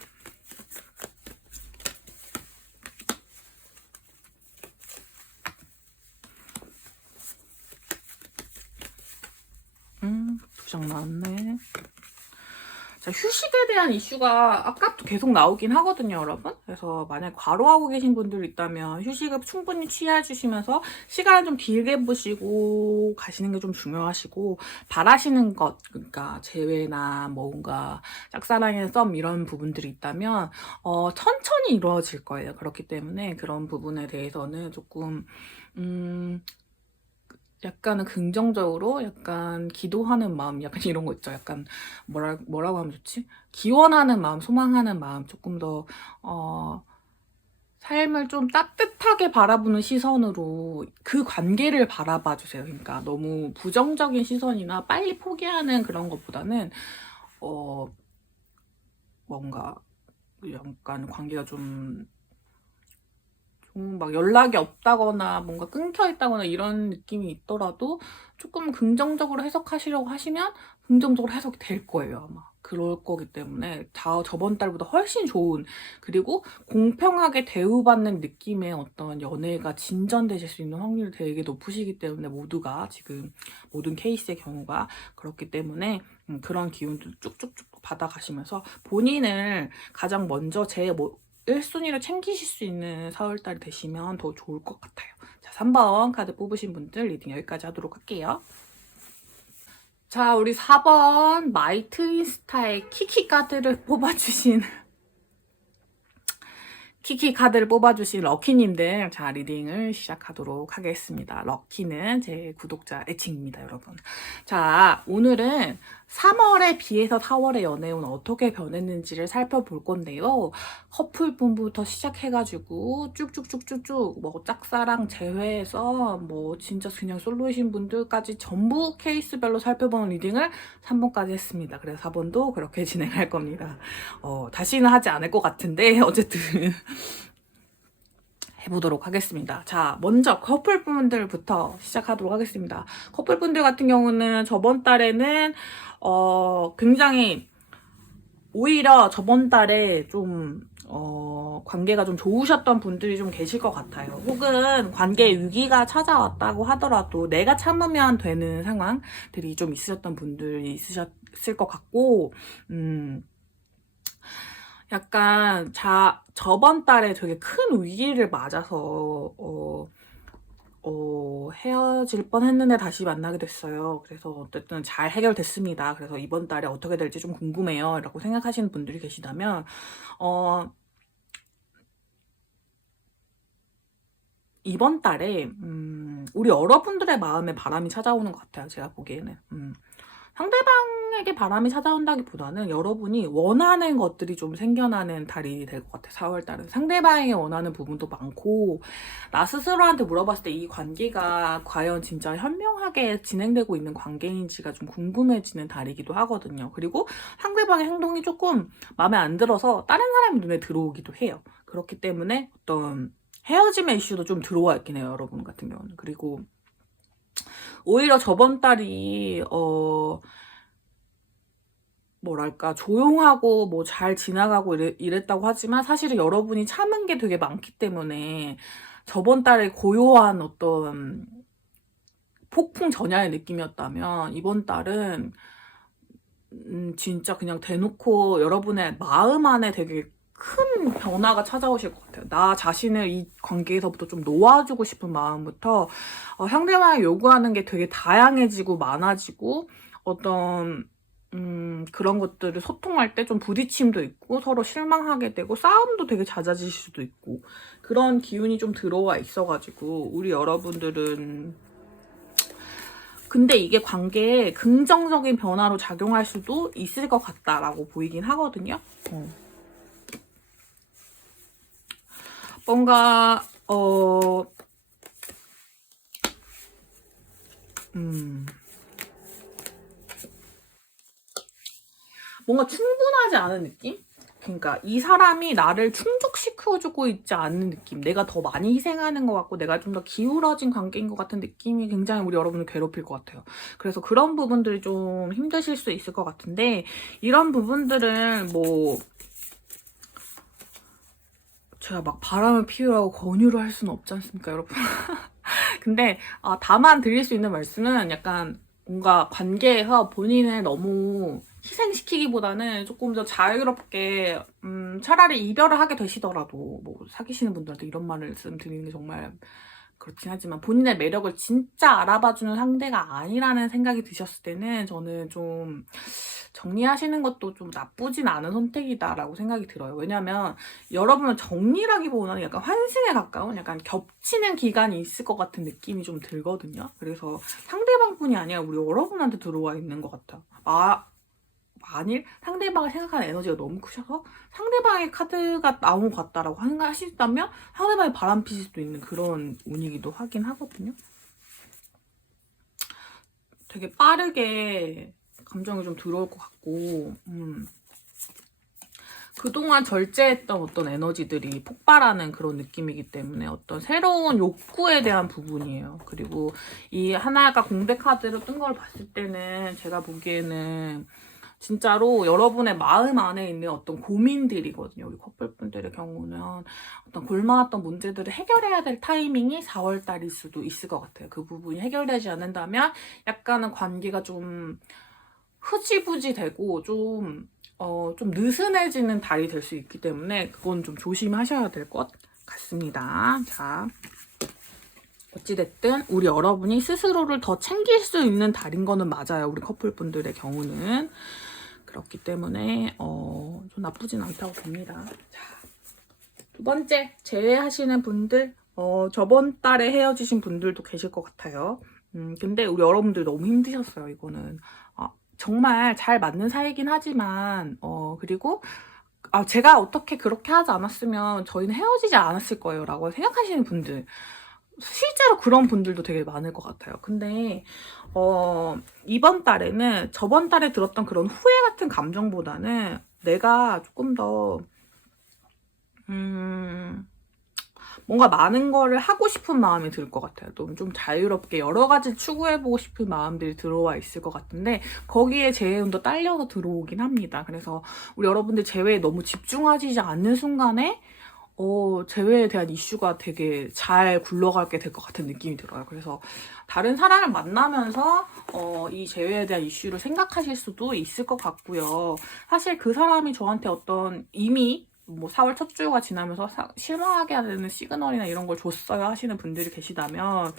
두 장 나왔네. 자, 휴식에 대한 이슈가 아까부터 계속 나오긴 하거든요, 여러분. 그래서 만약 과로하고 계신 분들 있다면 휴식을 충분히 취해주시면서 시간을 좀 길게 보시고 가시는 게 좀 중요하시고, 바라시는 것, 그러니까 재회나 뭔가 짝사랑의 썸 이런 부분들이 있다면 천천히 이루어질 거예요. 그렇기 때문에 그런 부분에 대해서는 조금 약간은 긍정적으로, 약간 기도하는 마음, 약간 이런 거 있죠. 약간 뭐라고 하면 좋지? 기원하는 마음, 소망하는 마음, 조금 더 삶을 좀 따뜻하게 바라보는 시선으로 그 관계를 바라봐 주세요. 그러니까 너무 부정적인 시선이나 빨리 포기하는 그런 것보다는 뭔가 약간 관계가 좀 막 연락이 없다거나 뭔가 끊겨 있다거나 이런 느낌이 있더라도 조금 긍정적으로 해석하시려고 하시면 긍정적으로 해석이 될 거예요, 아마. 그럴 거기 때문에 저번 달보다 훨씬 좋은, 그리고 공평하게 대우받는 느낌의 어떤 연애가 진전되실 수 있는 확률이 되게 높으시기 때문에, 모두가 지금 모든 케이스의 경우가 그렇기 때문에 그런 기운도 쭉쭉쭉 받아가시면서 본인을 가장 먼저 1순위를 챙기실 수 있는 4월달이 되시면 더 좋을 것 같아요. 자, 3번 카드 뽑으신 분들 리딩 여기까지 하도록 할게요. 자, 우리 4번 마이 트윈스타의 키키 카드를 뽑아주신 키키 카드를 뽑아주신 럭키님들, 자, 리딩을 시작하도록 하겠습니다. 럭키는 제 구독자 애칭입니다, 여러분. 자, 오늘은 3월에 비해서 4월의 연애운 어떻게 변했는지를 살펴볼 건데요. 커플분부터 시작해가지고 쭉쭉쭉쭉쭉 뭐 짝사랑 제외해서 뭐 진짜 그냥 솔로이신 분들까지 전부 케이스별로 살펴보는 리딩을 3번까지 했습니다. 그래서 4번도 그렇게 진행할 겁니다. 다시는 하지 않을 것 같은데 어쨌든 해보도록 하겠습니다. 자, 먼저 커플분들부터 시작하도록 하겠습니다. 커플분들 같은 경우는 저번 달에는 굉장히 오히려 저번 달에 좀 관계가 좀 좋으셨던 분들이 좀 계실 것 같아요. 혹은 관계에 위기가 찾아왔다고 하더라도 내가 참으면 되는 상황들이 좀 있으셨던 분들이 있으셨을 것 같고, 약간 저번 달에 되게 큰 위기를 맞아서 헤어질 뻔했는데 다시 만나게 됐어요. 그래서 어쨌든 잘 해결됐습니다. 그래서 이번 달에 어떻게 될지 좀 궁금해요. 라고 생각하시는 분들이 계시다면 이번 달에 우리 여러분들의 마음에 바람이 찾아오는 것 같아요. 제가 보기에는 상대방에게 바람이 찾아온다기보다는 여러분이 원하는 것들이 좀 생겨나는 달이 될 것 같아요. 4월달은 상대방에게 원하는 부분도 많고, 나 스스로한테 물어봤을 때 이 관계가 과연 진짜 현명하게 진행되고 있는 관계인지가 좀 궁금해지는 달이기도 하거든요. 그리고 상대방의 행동이 조금 마음에 안 들어서 다른 사람의 눈에 들어오기도 해요. 그렇기 때문에 어떤 헤어짐의 이슈도 좀 들어와 있긴 해요, 여러분 같은 경우는. 그리고 오히려 저번 달이 뭐랄까 조용하고 뭐 잘 지나가고 이랬다고 하지만 사실은 여러분이 참은 게 되게 많기 때문에 저번 달에 고요한 어떤 폭풍 전야의 느낌이었다면 이번 달은 진짜 그냥 대놓고 여러분의 마음 안에 되게 큰 변화가 찾아오실 것 같아요. 나 자신을 이 관계에서부터 좀 놓아주고 싶은 마음부터 상대방이 요구하는 게 되게 다양해지고 많아지고 어떤 그런 것들을 소통할 때 좀 부딪힘도 있고 서로 실망하게 되고 싸움도 되게 잦아질 수도 있고 그런 기운이 좀 들어와 있어가지고 우리 여러분들은 근데 이게 관계에 긍정적인 변화로 작용할 수도 있을 것 같다라고 보이긴 하거든요. 뭔가 뭔가 충분하지 않은 느낌? 그러니까 이 사람이 나를 충족시켜주고 있지 않은 느낌. 내가 더 많이 희생하는 것 같고 내가 좀 더 기울어진 관계인 것 같은 느낌이 굉장히 우리 여러분을 괴롭힐 것 같아요. 그래서 그런 부분들이 좀 힘드실 수 있을 것 같은데 이런 부분들은 뭐 제가 막 바람을 피우라고 권유를 할 수는 없지 않습니까, 여러분? 근데 다만 드릴 수 있는 말씀은 약간 뭔가 관계에서 본인을 너무 희생시키기보다는 조금 더 자유롭게 차라리 이별을 하게 되시더라도 뭐 사귀시는 분들한테 이런 말씀드리는 게 정말 그렇긴 하지만 본인의 매력을 진짜 알아봐주는 상대가 아니라는 생각이 드셨을 때는 저는 좀 정리하시는 것도 좀 나쁘진 않은 선택이다라고 생각이 들어요. 왜냐면 여러분은 정리라기보다는 약간 환승에 가까운 약간 겹치는 기간이 있을 것 같은 느낌이 좀 들거든요. 그래서 상대방뿐이 아니라 우리 여러분한테 들어와 있는 것 같아. 만일 상대방을 생각하는 에너지가 너무 크셔서 상대방의 카드가 나온 것 같다라고 생각하시다면 상대방이 바람 피실 수도 있는 그런 운이기도 하긴 하거든요. 되게 빠르게 감정이 좀 들어올 것 같고 그동안 절제했던 어떤 에너지들이 폭발하는 그런 느낌이기 때문에 어떤 새로운 욕구에 대한 부분이에요. 그리고 이 하나가 공백 카드로 뜬 걸 봤을 때는 제가 보기에는 진짜로 여러분의 마음 안에 있는 어떤 고민들이거든요. 우리 커플분들의 경우는 어떤 골마왔던 문제들을 해결해야 될 타이밍이 4월달일 수도 있을 것 같아요. 그 부분이 해결되지 않는다면 약간은 관계가 좀 흐지부지 되고 좀 느슨해지는 달이 될 수 있기 때문에 그건 좀 조심하셔야 될 것 같습니다. 자, 어찌됐든 우리 여러분이 스스로를 더 챙길 수 있는 달인 거는 맞아요. 우리 커플분들의 경우는. 그렇기 때문에 좀 나쁘진 않다고 봅니다. 자, 두 번째, 제외하시는 분들, 저번 달에 헤어지신 분들도 계실 것 같아요. 근데 우리 여러분들 너무 힘드셨어요, 이거는. 정말 잘 맞는 사이긴 하지만, 그리고, 제가 어떻게 그렇게 하지 않았으면 저희는 헤어지지 않았을 거예요, 라고 생각하시는 분들. 실제로 그런 분들도 되게 많을 것 같아요. 근데, 이번 달에는 저번 달에 들었던 그런 후회 같은 감정보다는 내가 조금 더, 뭔가 많은 거를 하고 싶은 마음이 들 것 같아요. 좀 자유롭게 여러 가지 추구해보고 싶은 마음들이 들어와 있을 것 같은데 거기에 재해운도 딸려서 들어오긴 합니다. 그래서 우리 여러분들 재회에 너무 집중하지 않는 순간에 재회에 대한 이슈가 되게 잘 굴러가게 될 것 같은 느낌이 들어요. 그래서 다른 사람을 만나면서 이 재회에 대한 이슈를 생각하실 수도 있을 것 같고요. 사실 그 사람이 저한테 어떤 이미 4월 첫 주가 지나면서 실망하게 하는 시그널이나 이런 걸 줬어요 하시는 분들이 계시다면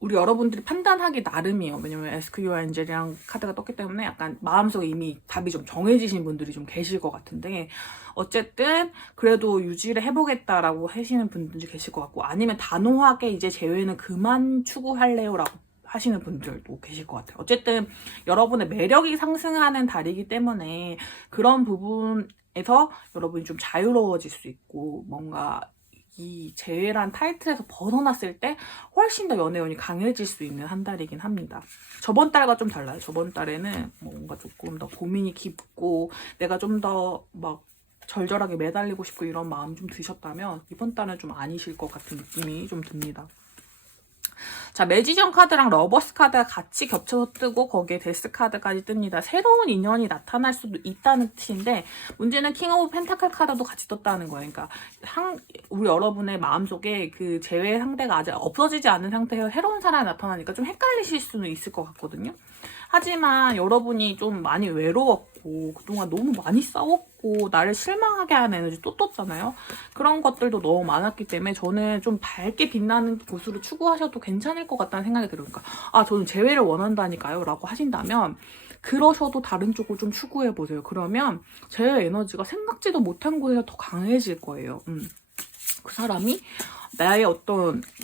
우리 여러분들이 판단하기 나름이에요. 왜냐면 SQ와 엔젤이랑 카드가 떴기 때문에 약간 마음속에 이미 답이 좀 정해지신 분들이 좀 계실 것 같은데 어쨌든 그래도 유지를 해보겠다라고 하시는 분들이 계실 것 같고 아니면 단호하게 이제 재회는 그만 추구할래요라고 하시는 분들도 계실 것 같아요. 어쨌든 여러분의 매력이 상승하는 달이기 때문에 그런 부분에서 여러분이 좀 자유로워질 수 있고 뭔가 이 재회란 타이틀에서 벗어났을 때 훨씬 더 연애운이 강해질 수 있는 한 달이긴 합니다. 저번 달과 좀 달라요. 저번 달에는 뭔가 조금 더 고민이 깊고 내가 좀 더 막 절절하게 매달리고 싶고 이런 마음 좀 드셨다면 이번 달은 좀 아니실 것 같은 느낌이 좀 듭니다. 자, 매지션 카드랑 러버스 카드가 같이 겹쳐서 뜨고 거기에 데스 카드까지 뜹니다. 새로운 인연이 나타날 수도 있다는 뜻인데 문제는 킹 오브 펜타클 카드도 같이 떴다는 거예요. 그러니까 우리 여러분의 마음속에 그 재회 상대가 아직 없어지지 않은 상태에서 새로운 사람이 나타나니까 좀 헷갈리실 수는 있을 것 같거든요. 하지만 여러분이 좀 많이 외로웠고 그동안 너무 많이 싸웠고 나를 실망하게 하는 에너지 또 떴잖아요. 그런 것들도 너무 많았기 때문에 저는 좀 밝게 빛나는 곳으로 추구하셔도 괜찮을 것 같다는 생각이 들어요. 그러니까 저는 재회를 원한다니까요 라고 하신다면 그러셔도 다른 쪽을 좀 추구해보세요. 그러면 재회 에너지가 생각지도 못한 곳에서 더 강해질 거예요. 그 사람이 나의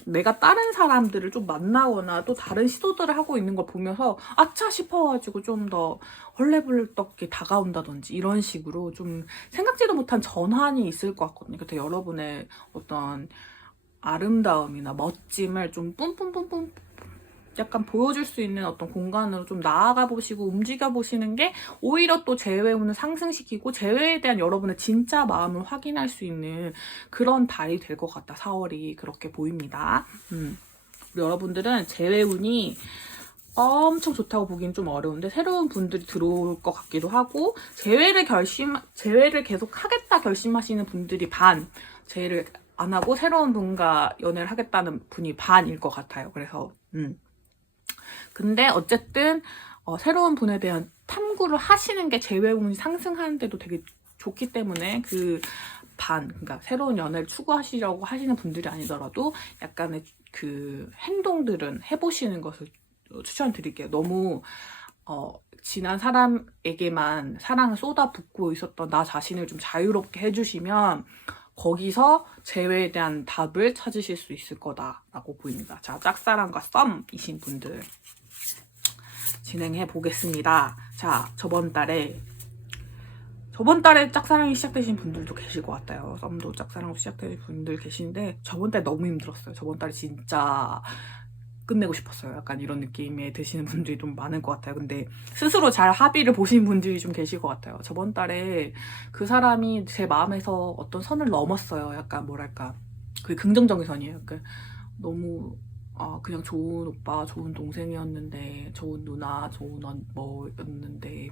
내가 다른 사람들을 좀 만나거나 또 다른 시도들을 하고 있는 걸 보면서 아차 싶어가지고 좀 더 헐레벌떡하게 다가온다든지 이런 식으로 좀 생각지도 못한 전환이 있을 것 같거든요. 그래서 여러분의 어떤 아름다움이나 멋짐을 좀 뿜뿜뿜뿜 약간 보여줄 수 있는 어떤 공간으로 좀 나아가 보시고 움직여 보시는 게 오히려 또 재회운을 상승시키고 재회에 대한 여러분의 진짜 마음을 확인할 수 있는 그런 달이 될 것 같다. 4월이 그렇게 보입니다. 우리 여러분들은 재회운이 엄청 좋다고 보기는 좀 어려운데 새로운 분들이 들어올 것 같기도 하고 재회를 계속 하겠다 결심하시는 분들이 반, 재회를 안 하고 새로운 분과 연애를 하겠다는 분이 반일 것 같아요. 그래서 근데 어쨌든 새로운 분에 대한 탐구를 하시는 게 재회운이 상승하는데도 되게 좋기 때문에 그러니까 새로운 연애를 추구하시려고 하시는 분들이 아니더라도 약간의 그 행동들은 해보시는 것을 추천드릴게요. 너무 지난 사람에게만 사랑을 쏟아붓고 있었던 나 자신을 좀 자유롭게 해주시면 거기서 재회에 대한 답을 찾으실 수 있을 거다라고 보입니다. 자, 짝사랑과 썸이신 분들 진행해 보겠습니다. 자, 저번 달에 짝사랑이 시작되신 분들도 계실 것 같아요. 썸도 짝사랑으로 시작되신 분들 계시는데 저번 달 너무 힘들었어요. 저번 달에 진짜 끝내고 싶었어요. 약간 이런 느낌에 드시는 분들이 좀 많을 것 같아요. 근데 스스로 잘 합의를 보신 분들이 좀 계실 것 같아요. 저번 달에 그 사람이 제 마음에서 어떤 선을 넘었어요. 약간 뭐랄까 그 긍정적인 선이에요. 그러니까 너무 그냥 좋은 오빠, 좋은 동생이었는데 좋은 누나, 좋은 뭐였는데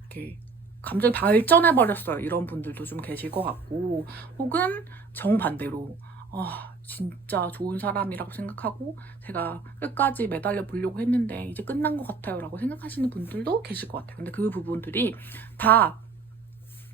이렇게 감정이 발전해버렸어요. 이런 분들도 좀 계실 것 같고 혹은 정반대로 진짜 좋은 사람이라고 생각하고 제가 끝까지 매달려 보려고 했는데 이제 끝난 것 같아요 라고 생각하시는 분들도 계실 것 같아요. 근데 그 부분들이 다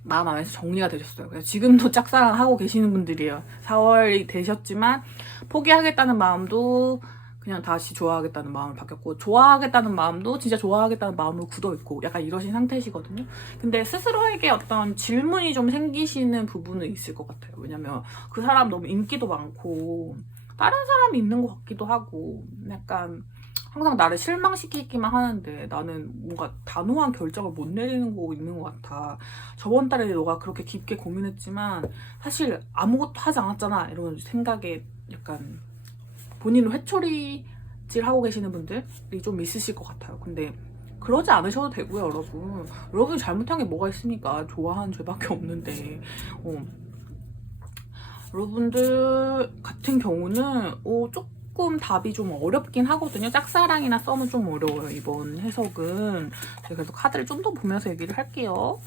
마음 안에서 정리가 되셨어요. 그래서 지금도 짝사랑 하고 계시는 분들이에요. 4월이 되셨지만 포기하겠다는 마음도 그냥 다시 좋아하겠다는 마음을 바뀌었고, 좋아하겠다는 마음도 진짜 좋아하겠다는 마음으로 굳어있고 약간 이러신 상태시거든요. 근데 스스로에게 어떤 질문이 좀 생기시는 부분은 있을 것 같아요. 왜냐면 그 사람 너무 인기도 많고 다른 사람이 있는 것 같기도 하고, 약간 항상 나를 실망시키기만 하는데 나는 뭔가 단호한 결정을 못 내리는 거 있는 것 같아. 저번 달에 너가 그렇게 깊게 고민했지만 사실 아무것도 하지 않았잖아, 이런 생각에 약간 본인을 회초리질 하고 계시는 분들이 좀 있으실 것 같아요. 근데 그러지 않으셔도 되고요, 여러분. 여러분이 잘못한 게 뭐가 있습니까? 좋아하는 죄밖에 없는데. 여러분들 같은 경우는 조금 답이 좀 어렵긴 하거든요. 짝사랑이나 썸은 좀 어려워요, 이번 해석은. 제가 그래서 카드를 좀 더 보면서 얘기를 할게요.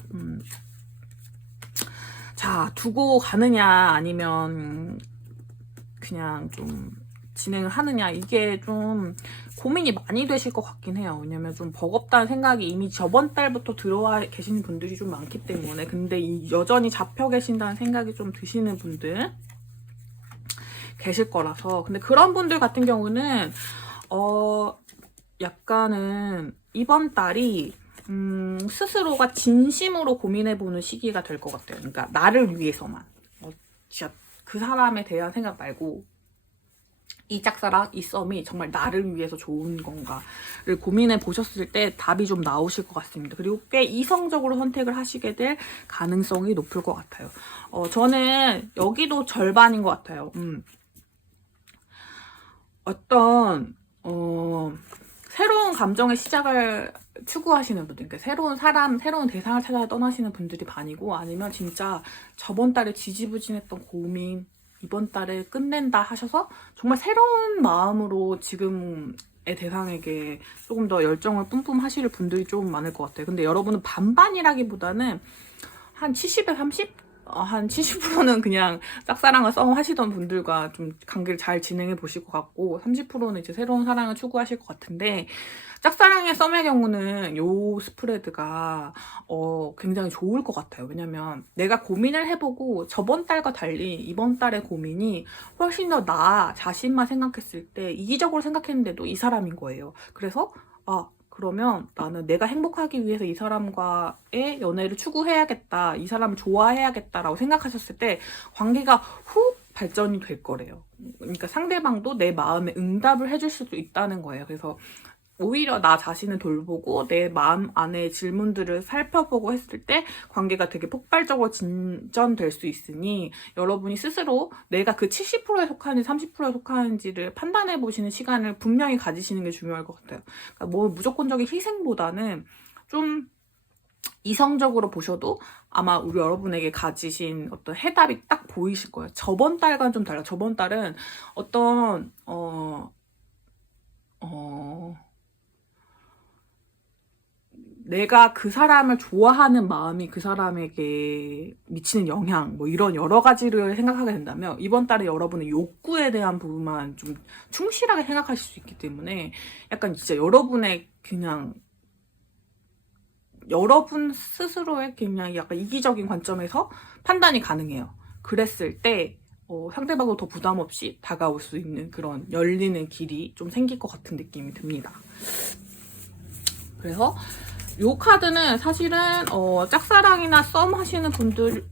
자, 두고 가느냐 아니면 그냥 좀 진행을 하느냐, 이게 좀 고민이 많이 되실 것 같긴 해요. 왜냐면 좀 버겁다는 생각이 이미 저번 달부터 들어와 계시는 분들이 좀 많기 때문에. 근데 여전히 잡혀 계신다는 생각이 좀 드시는 분들 계실 거라서. 근데 그런 분들 같은 경우는 약간은 이번 달이 스스로가 진심으로 고민해보는 시기가 될 것 같아요. 그러니까 나를 위해서만, 진짜 그 사람에 대한 생각 말고 이 짝사랑, 이 썸이 정말 나를 위해서 좋은 건가를 고민해 보셨을 때 답이 좀 나오실 것 같습니다. 그리고 꽤 이성적으로 선택을 하시게 될 가능성이 높을 것 같아요. 저는 여기도 절반인 것 같아요. 어떤 새로운 감정의 시작을 추구하시는 분들, 그러니까 새로운 사람, 새로운 대상을 찾아 떠나시는 분들이 반이고, 아니면 진짜 저번 달에 지지부진했던 고민, 이번 달에 끝낸다 하셔서 정말 새로운 마음으로 지금의 대상에게 조금 더 열정을 뿜뿜 하실 분들이 좀 많을 것 같아요. 근데 여러분은 반반이라기보다는 한 70에 30? 한 70%는 그냥 짝사랑을 썸 하시던 분들과 좀 관계를 잘 진행해 보실 것 같고, 30%는 이제 새로운 사랑을 추구하실 것 같은데, 짝사랑의 썸의 경우는 요 스프레드가 굉장히 좋을 것 같아요. 왜냐면 내가 고민을 해보고 저번 달과 달리 이번 달의 고민이 훨씬 더 나 자신만 생각했을 때 이기적으로 생각했는데도 이 사람인 거예요. 그래서 그러면 나는 내가 행복하기 위해서 이 사람과의 연애를 추구해야겠다, 이 사람을 좋아해야겠다라고 생각하셨을 때 관계가 훅 발전이 될 거래요. 그러니까 상대방도 내 마음에 응답을 해줄 수도 있다는 거예요. 그래서 오히려 나 자신을 돌보고 내 마음 안에 질문들을 살펴보고 했을 때 관계가 되게 폭발적으로 진전될 수 있으니, 여러분이 스스로 내가 그 70%에 속하는지 30%에 속하는지를 판단해 보시는 시간을 분명히 가지시는 게 중요할 것 같아요. 그러니까 뭐 무조건적인 희생보다는 좀 이성적으로 보셔도 아마 우리 여러분에게 가지신 어떤 해답이 딱 보이실 거예요. 저번 달과는 좀 달라요. 저번 달은 어떤 내가 그 사람을 좋아하는 마음이 그 사람에게 미치는 영향, 뭐 이런 여러 가지를 생각하게 된다면, 이번 달에 여러분의 욕구에 대한 부분만 좀 충실하게 생각하실 수 있기 때문에 약간 진짜 여러분의 그냥 여러분 스스로의 그냥 약간 이기적인 관점에서 판단이 가능해요. 그랬을 때 상대방도 더 부담 없이 다가올 수 있는 그런 열리는 길이 좀 생길 것 같은 느낌이 듭니다. 그래서 요 카드는 사실은 짝사랑이나 썸 하시는 분들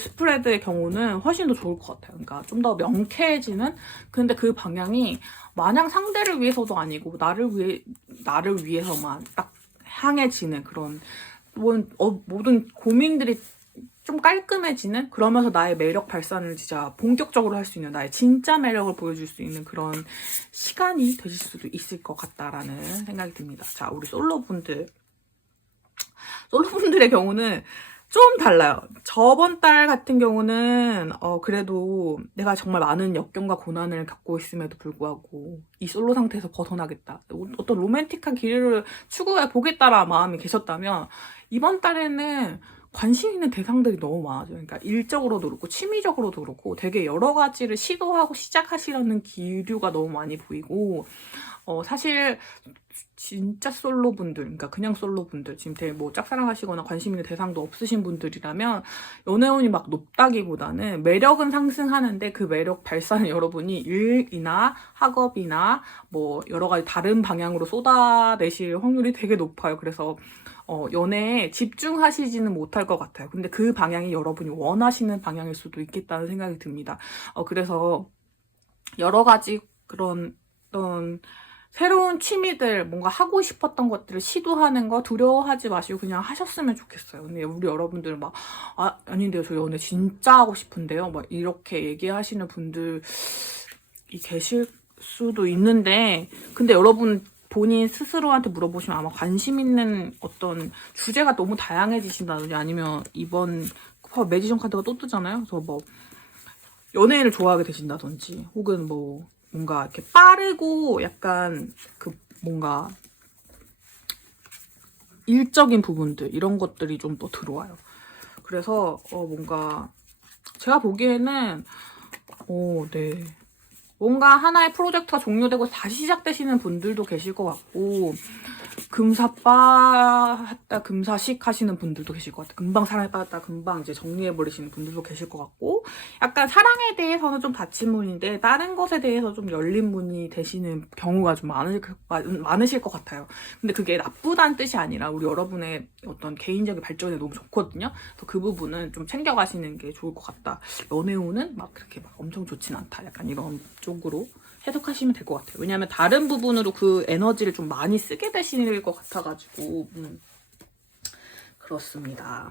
스프레드의 경우는 훨씬 더 좋을 것 같아요. 그러니까 좀 더 명쾌해지는, 근데 그 방향이 마냥 상대를 위해서도 아니고 나를 위해서만 딱 향해지는 그런 모든 고민들이 좀 깔끔해지는, 그러면서 나의 매력 발산을 진짜 본격적으로 할 수 있는, 나의 진짜 매력을 보여줄 수 있는 그런 시간이 되실 수도 있을 것 같다라는 생각이 듭니다. 자, 우리 솔로분들의 경우는 좀 달라요. 저번 달 같은 경우는 그래도 내가 정말 많은 역경과 고난을 겪고 있음에도 불구하고 이 솔로 상태에서 벗어나겠다, 어떤 로맨틱한 길을 추구해 보겠다라는 마음이 계셨다면, 이번 달에는 관심 있는 대상들이 너무 많아져요. 그러니까 일적으로도 그렇고 취미적으로도 그렇고 되게 여러 가지를 시도하고 시작하시려는 기류가 너무 많이 보이고, 사실 진짜 솔로분들, 그러니까 그냥 솔로분들, 지금 되게 뭐 짝사랑하시거나 관심 있는 대상도 없으신 분들이라면 연애운이 막 높다기보다는 매력은 상승하는데 그 매력 발산을 여러분이 일이나 학업이나 뭐 여러 가지 다른 방향으로 쏟아내실 확률이 되게 높아요. 그래서 연애에 집중하시지는 못할 것 같아요. 근데 그 방향이 여러분이 원하시는 방향일 수도 있겠다는 생각이 듭니다. 그래서 여러 가지 그런 어떤 새로운 취미들, 뭔가 하고 싶었던 것들을 시도하는 거 두려워하지 마시고 그냥 하셨으면 좋겠어요. 근데 우리 여러분들 막, 아닌데요. 저 연애 진짜 하고 싶은데요. 막 이렇게 얘기하시는 분들이 계실 수도 있는데, 근데 여러분 본인 스스로한테 물어보시면 아마 관심 있는 어떤 주제가 너무 다양해지신다든지 아니면 이번 매지션 카드가 또 뜨잖아요. 그래서 뭐 연예인을 좋아하게 되신다든지 혹은 뭐 뭔가 이렇게 빠르고 약간 그 뭔가 일적인 부분들 이런 것들이 좀 더 들어와요. 그래서 뭔가 제가 보기에는 네. 뭔가 하나의 프로젝트가 종료되고 다시 시작되시는 분들도 계실 것 같고 금사빠 했다 금사식 하시는 분들도 계실 것 같아요. 금방 사랑에 빠졌다 금방 이제 정리해버리시는 분들도 계실 것 같고 약간 사랑에 대해서는 좀 닫힌 문인데 다른 것에 대해서 좀 열린 문이 되시는 경우가 좀 많으실 것 같아요. 근데 그게 나쁘다는 뜻이 아니라 우리 여러분의 어떤 개인적인 발전에 너무 좋거든요. 그래서 그 부분은 좀 챙겨가시는 게 좋을 것 같다. 연애운은 막 그렇게 막 엄청 좋진 않다. 약간 이런 쪽으로 해석하시면 될 것 같아요. 왜냐하면 다른 부분으로 그 에너지를 좀 많이 쓰게 되실 것 같아가지고 그렇습니다.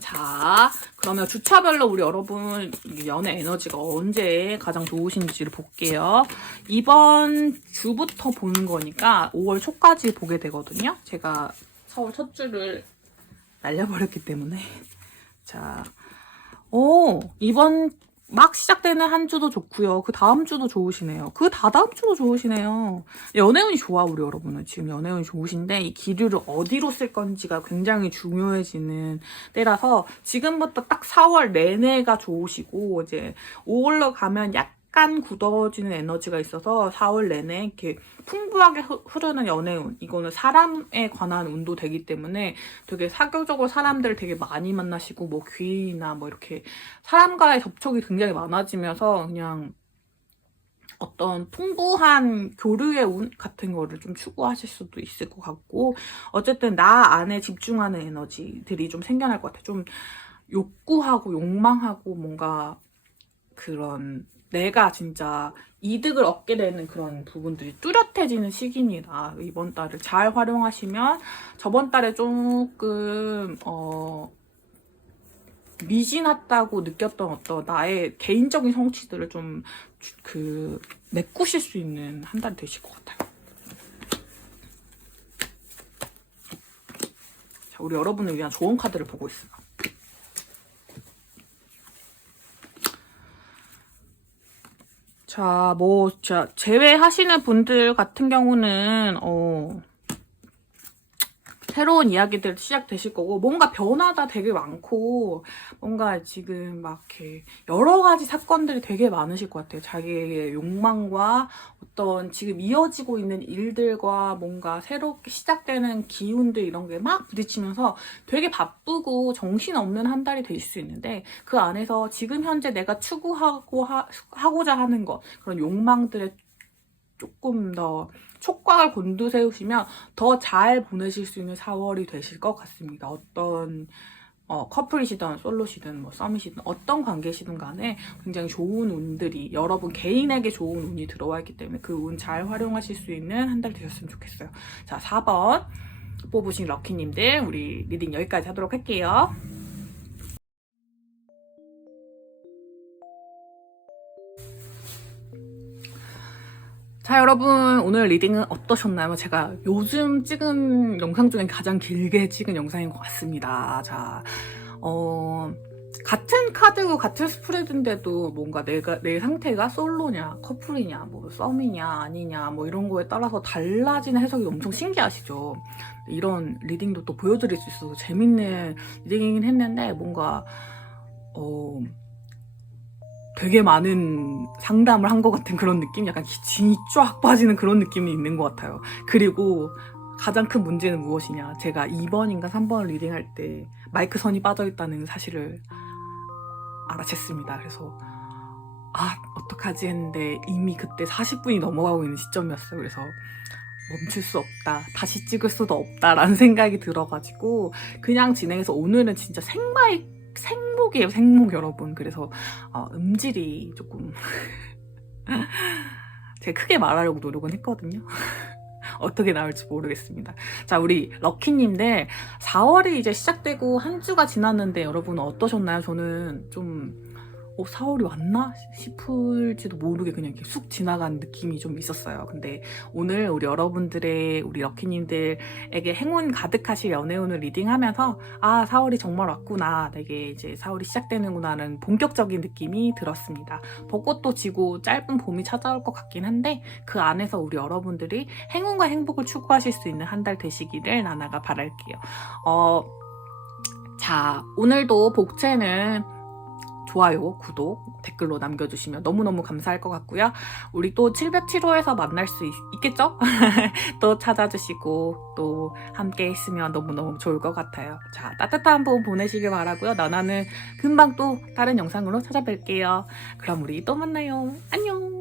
자, 그러면 주차별로 우리 여러분 연애 에너지가 언제 가장 좋으신지를 볼게요. 이번 주부터 보는 거니까 5월 초까지 보게 되거든요. 제가 4월 첫 주를 날려버렸기 때문에. 자, 이번 막 시작되는 한 주도 좋고요. 그 다음 주도 좋으시네요. 그 다다음 주도 좋으시네요. 연애운이 좋아, 우리 여러분은. 지금 연애운이 좋으신데 이 기류를 어디로 쓸 건지가 굉장히 중요해지는 때라서 지금부터 딱 4월 내내가 좋으시고 이제 5월로 가면 약간 굳어지는 에너지가 있어서 4월 내내 이렇게 풍부하게 흐르는 연애운, 이거는 사람에 관한 운도 되기 때문에 되게 사교적으로 사람들을 되게 많이 만나시고 뭐 귀인이나 뭐 이렇게 사람과의 접촉이 굉장히 많아지면서 그냥 어떤 풍부한 교류의 운 같은 거를 좀 추구하실 수도 있을 것 같고 어쨌든 나 안에 집중하는 에너지들이 좀 생겨날 것 같아요. 좀 욕구하고 욕망하고 뭔가 그런 내가 진짜 이득을 얻게 되는 그런 부분들이 뚜렷해지는 시기입니다. 이번 달을 잘 활용하시면 저번 달에 조금 미진하다고 느꼈던 어떤 나의 개인적인 성취들을 좀 메꾸실 수 있는 한 달이 되실 것 같아요. 자, 우리 여러분을 위한 좋은 카드를 보고 있어요. 자, 제외하시는 분들 같은 경우는, 새로운 이야기들 시작되실 거고, 뭔가 변화가 되게 많고, 뭔가 지금 막 이렇게 여러 가지 사건들이 되게 많으실 것 같아요. 자기의 욕망과 어떤 지금 이어지고 있는 일들과 뭔가 새롭게 시작되는 기운들 이런 게 막 부딪히면서 되게 바쁘고 정신없는 한 달이 될 수 있는데, 그 안에서 지금 현재 내가 하고자 하는 것, 그런 욕망들에 조금 더 촉각을 곤두세우시면 더 잘 보내실 수 있는 4월이 되실 것 같습니다. 어떤 커플이시든 솔로시든 뭐 썸이시든 어떤 관계시든 간에 굉장히 좋은 운들이 여러분 개인에게 좋은 운이 들어와 있기 때문에 그 운 잘 활용하실 수 있는 한 달 되셨으면 좋겠어요. 자, 4번 뽑으신 럭키님들 우리 리딩 여기까지 하도록 할게요. 자, 여러분 오늘 리딩은 어떠셨나요? 제가 요즘 찍은 영상 중에 가장 길게 찍은 영상인 것 같습니다. 자, 같은 카드고 같은 스프레드인데도 뭔가 내 상태가 솔로냐 커플이냐 뭐 썸이냐 아니냐 뭐 이런 거에 따라서 달라지는 해석이 엄청 신기하시죠? 이런 리딩도 또 보여드릴 수 있어서 재밌는 리딩이긴 했는데 뭔가 되게 많은 상담을 한 것 같은 그런 느낌? 약간 진이 쫙 빠지는 그런 느낌이 있는 것 같아요. 그리고 가장 큰 문제는 무엇이냐. 제가 2번인가 3번을 리딩할 때 마이크 선이 빠져있다는 사실을 알아챘습니다. 그래서 어떡하지 했는데 이미 그때 40분이 넘어가고 있는 시점이었어요. 그래서 멈출 수 없다, 다시 찍을 수도 없다라는 생각이 들어가지고 그냥 진행해서 오늘은 진짜 생목이에요. 생목 여러분. 그래서 음질이 조금 제가 크게 말하려고 노력은 했거든요. 어떻게 나올지 모르겠습니다. 자, 우리 럭키님들 4월이 이제 시작되고 한 주가 지났는데 여러분 어떠셨나요? 저는 좀 4월이 왔나 싶을지도 모르게 그냥 이렇게 쑥 지나간 느낌이 좀 있었어요. 근데 오늘 우리 여러분들의, 우리 럭키님들에게 행운 가득하실 연애운을 리딩하면서 4월이 정말 왔구나, 내게 이제 4월이 시작되는구나는 본격적인 느낌이 들었습니다. 벚꽃도 지고 짧은 봄이 찾아올 것 같긴 한데 그 안에서 우리 여러분들이 행운과 행복을 추구하실 수 있는 한 달 되시기를 나나가 바랄게요. 자, 오늘도 복채는 좋아요, 구독, 댓글로 남겨주시면 너무너무 감사할 것 같고요. 우리 또 707호에서 만날 수 있겠죠? 또 찾아주시고 또 함께 했으면 너무너무 좋을 것 같아요. 자, 따뜻한 봄 보내시길 바라고요. 나나는 금방 또 다른 영상으로 찾아뵐게요. 그럼 우리 또 만나요. 안녕!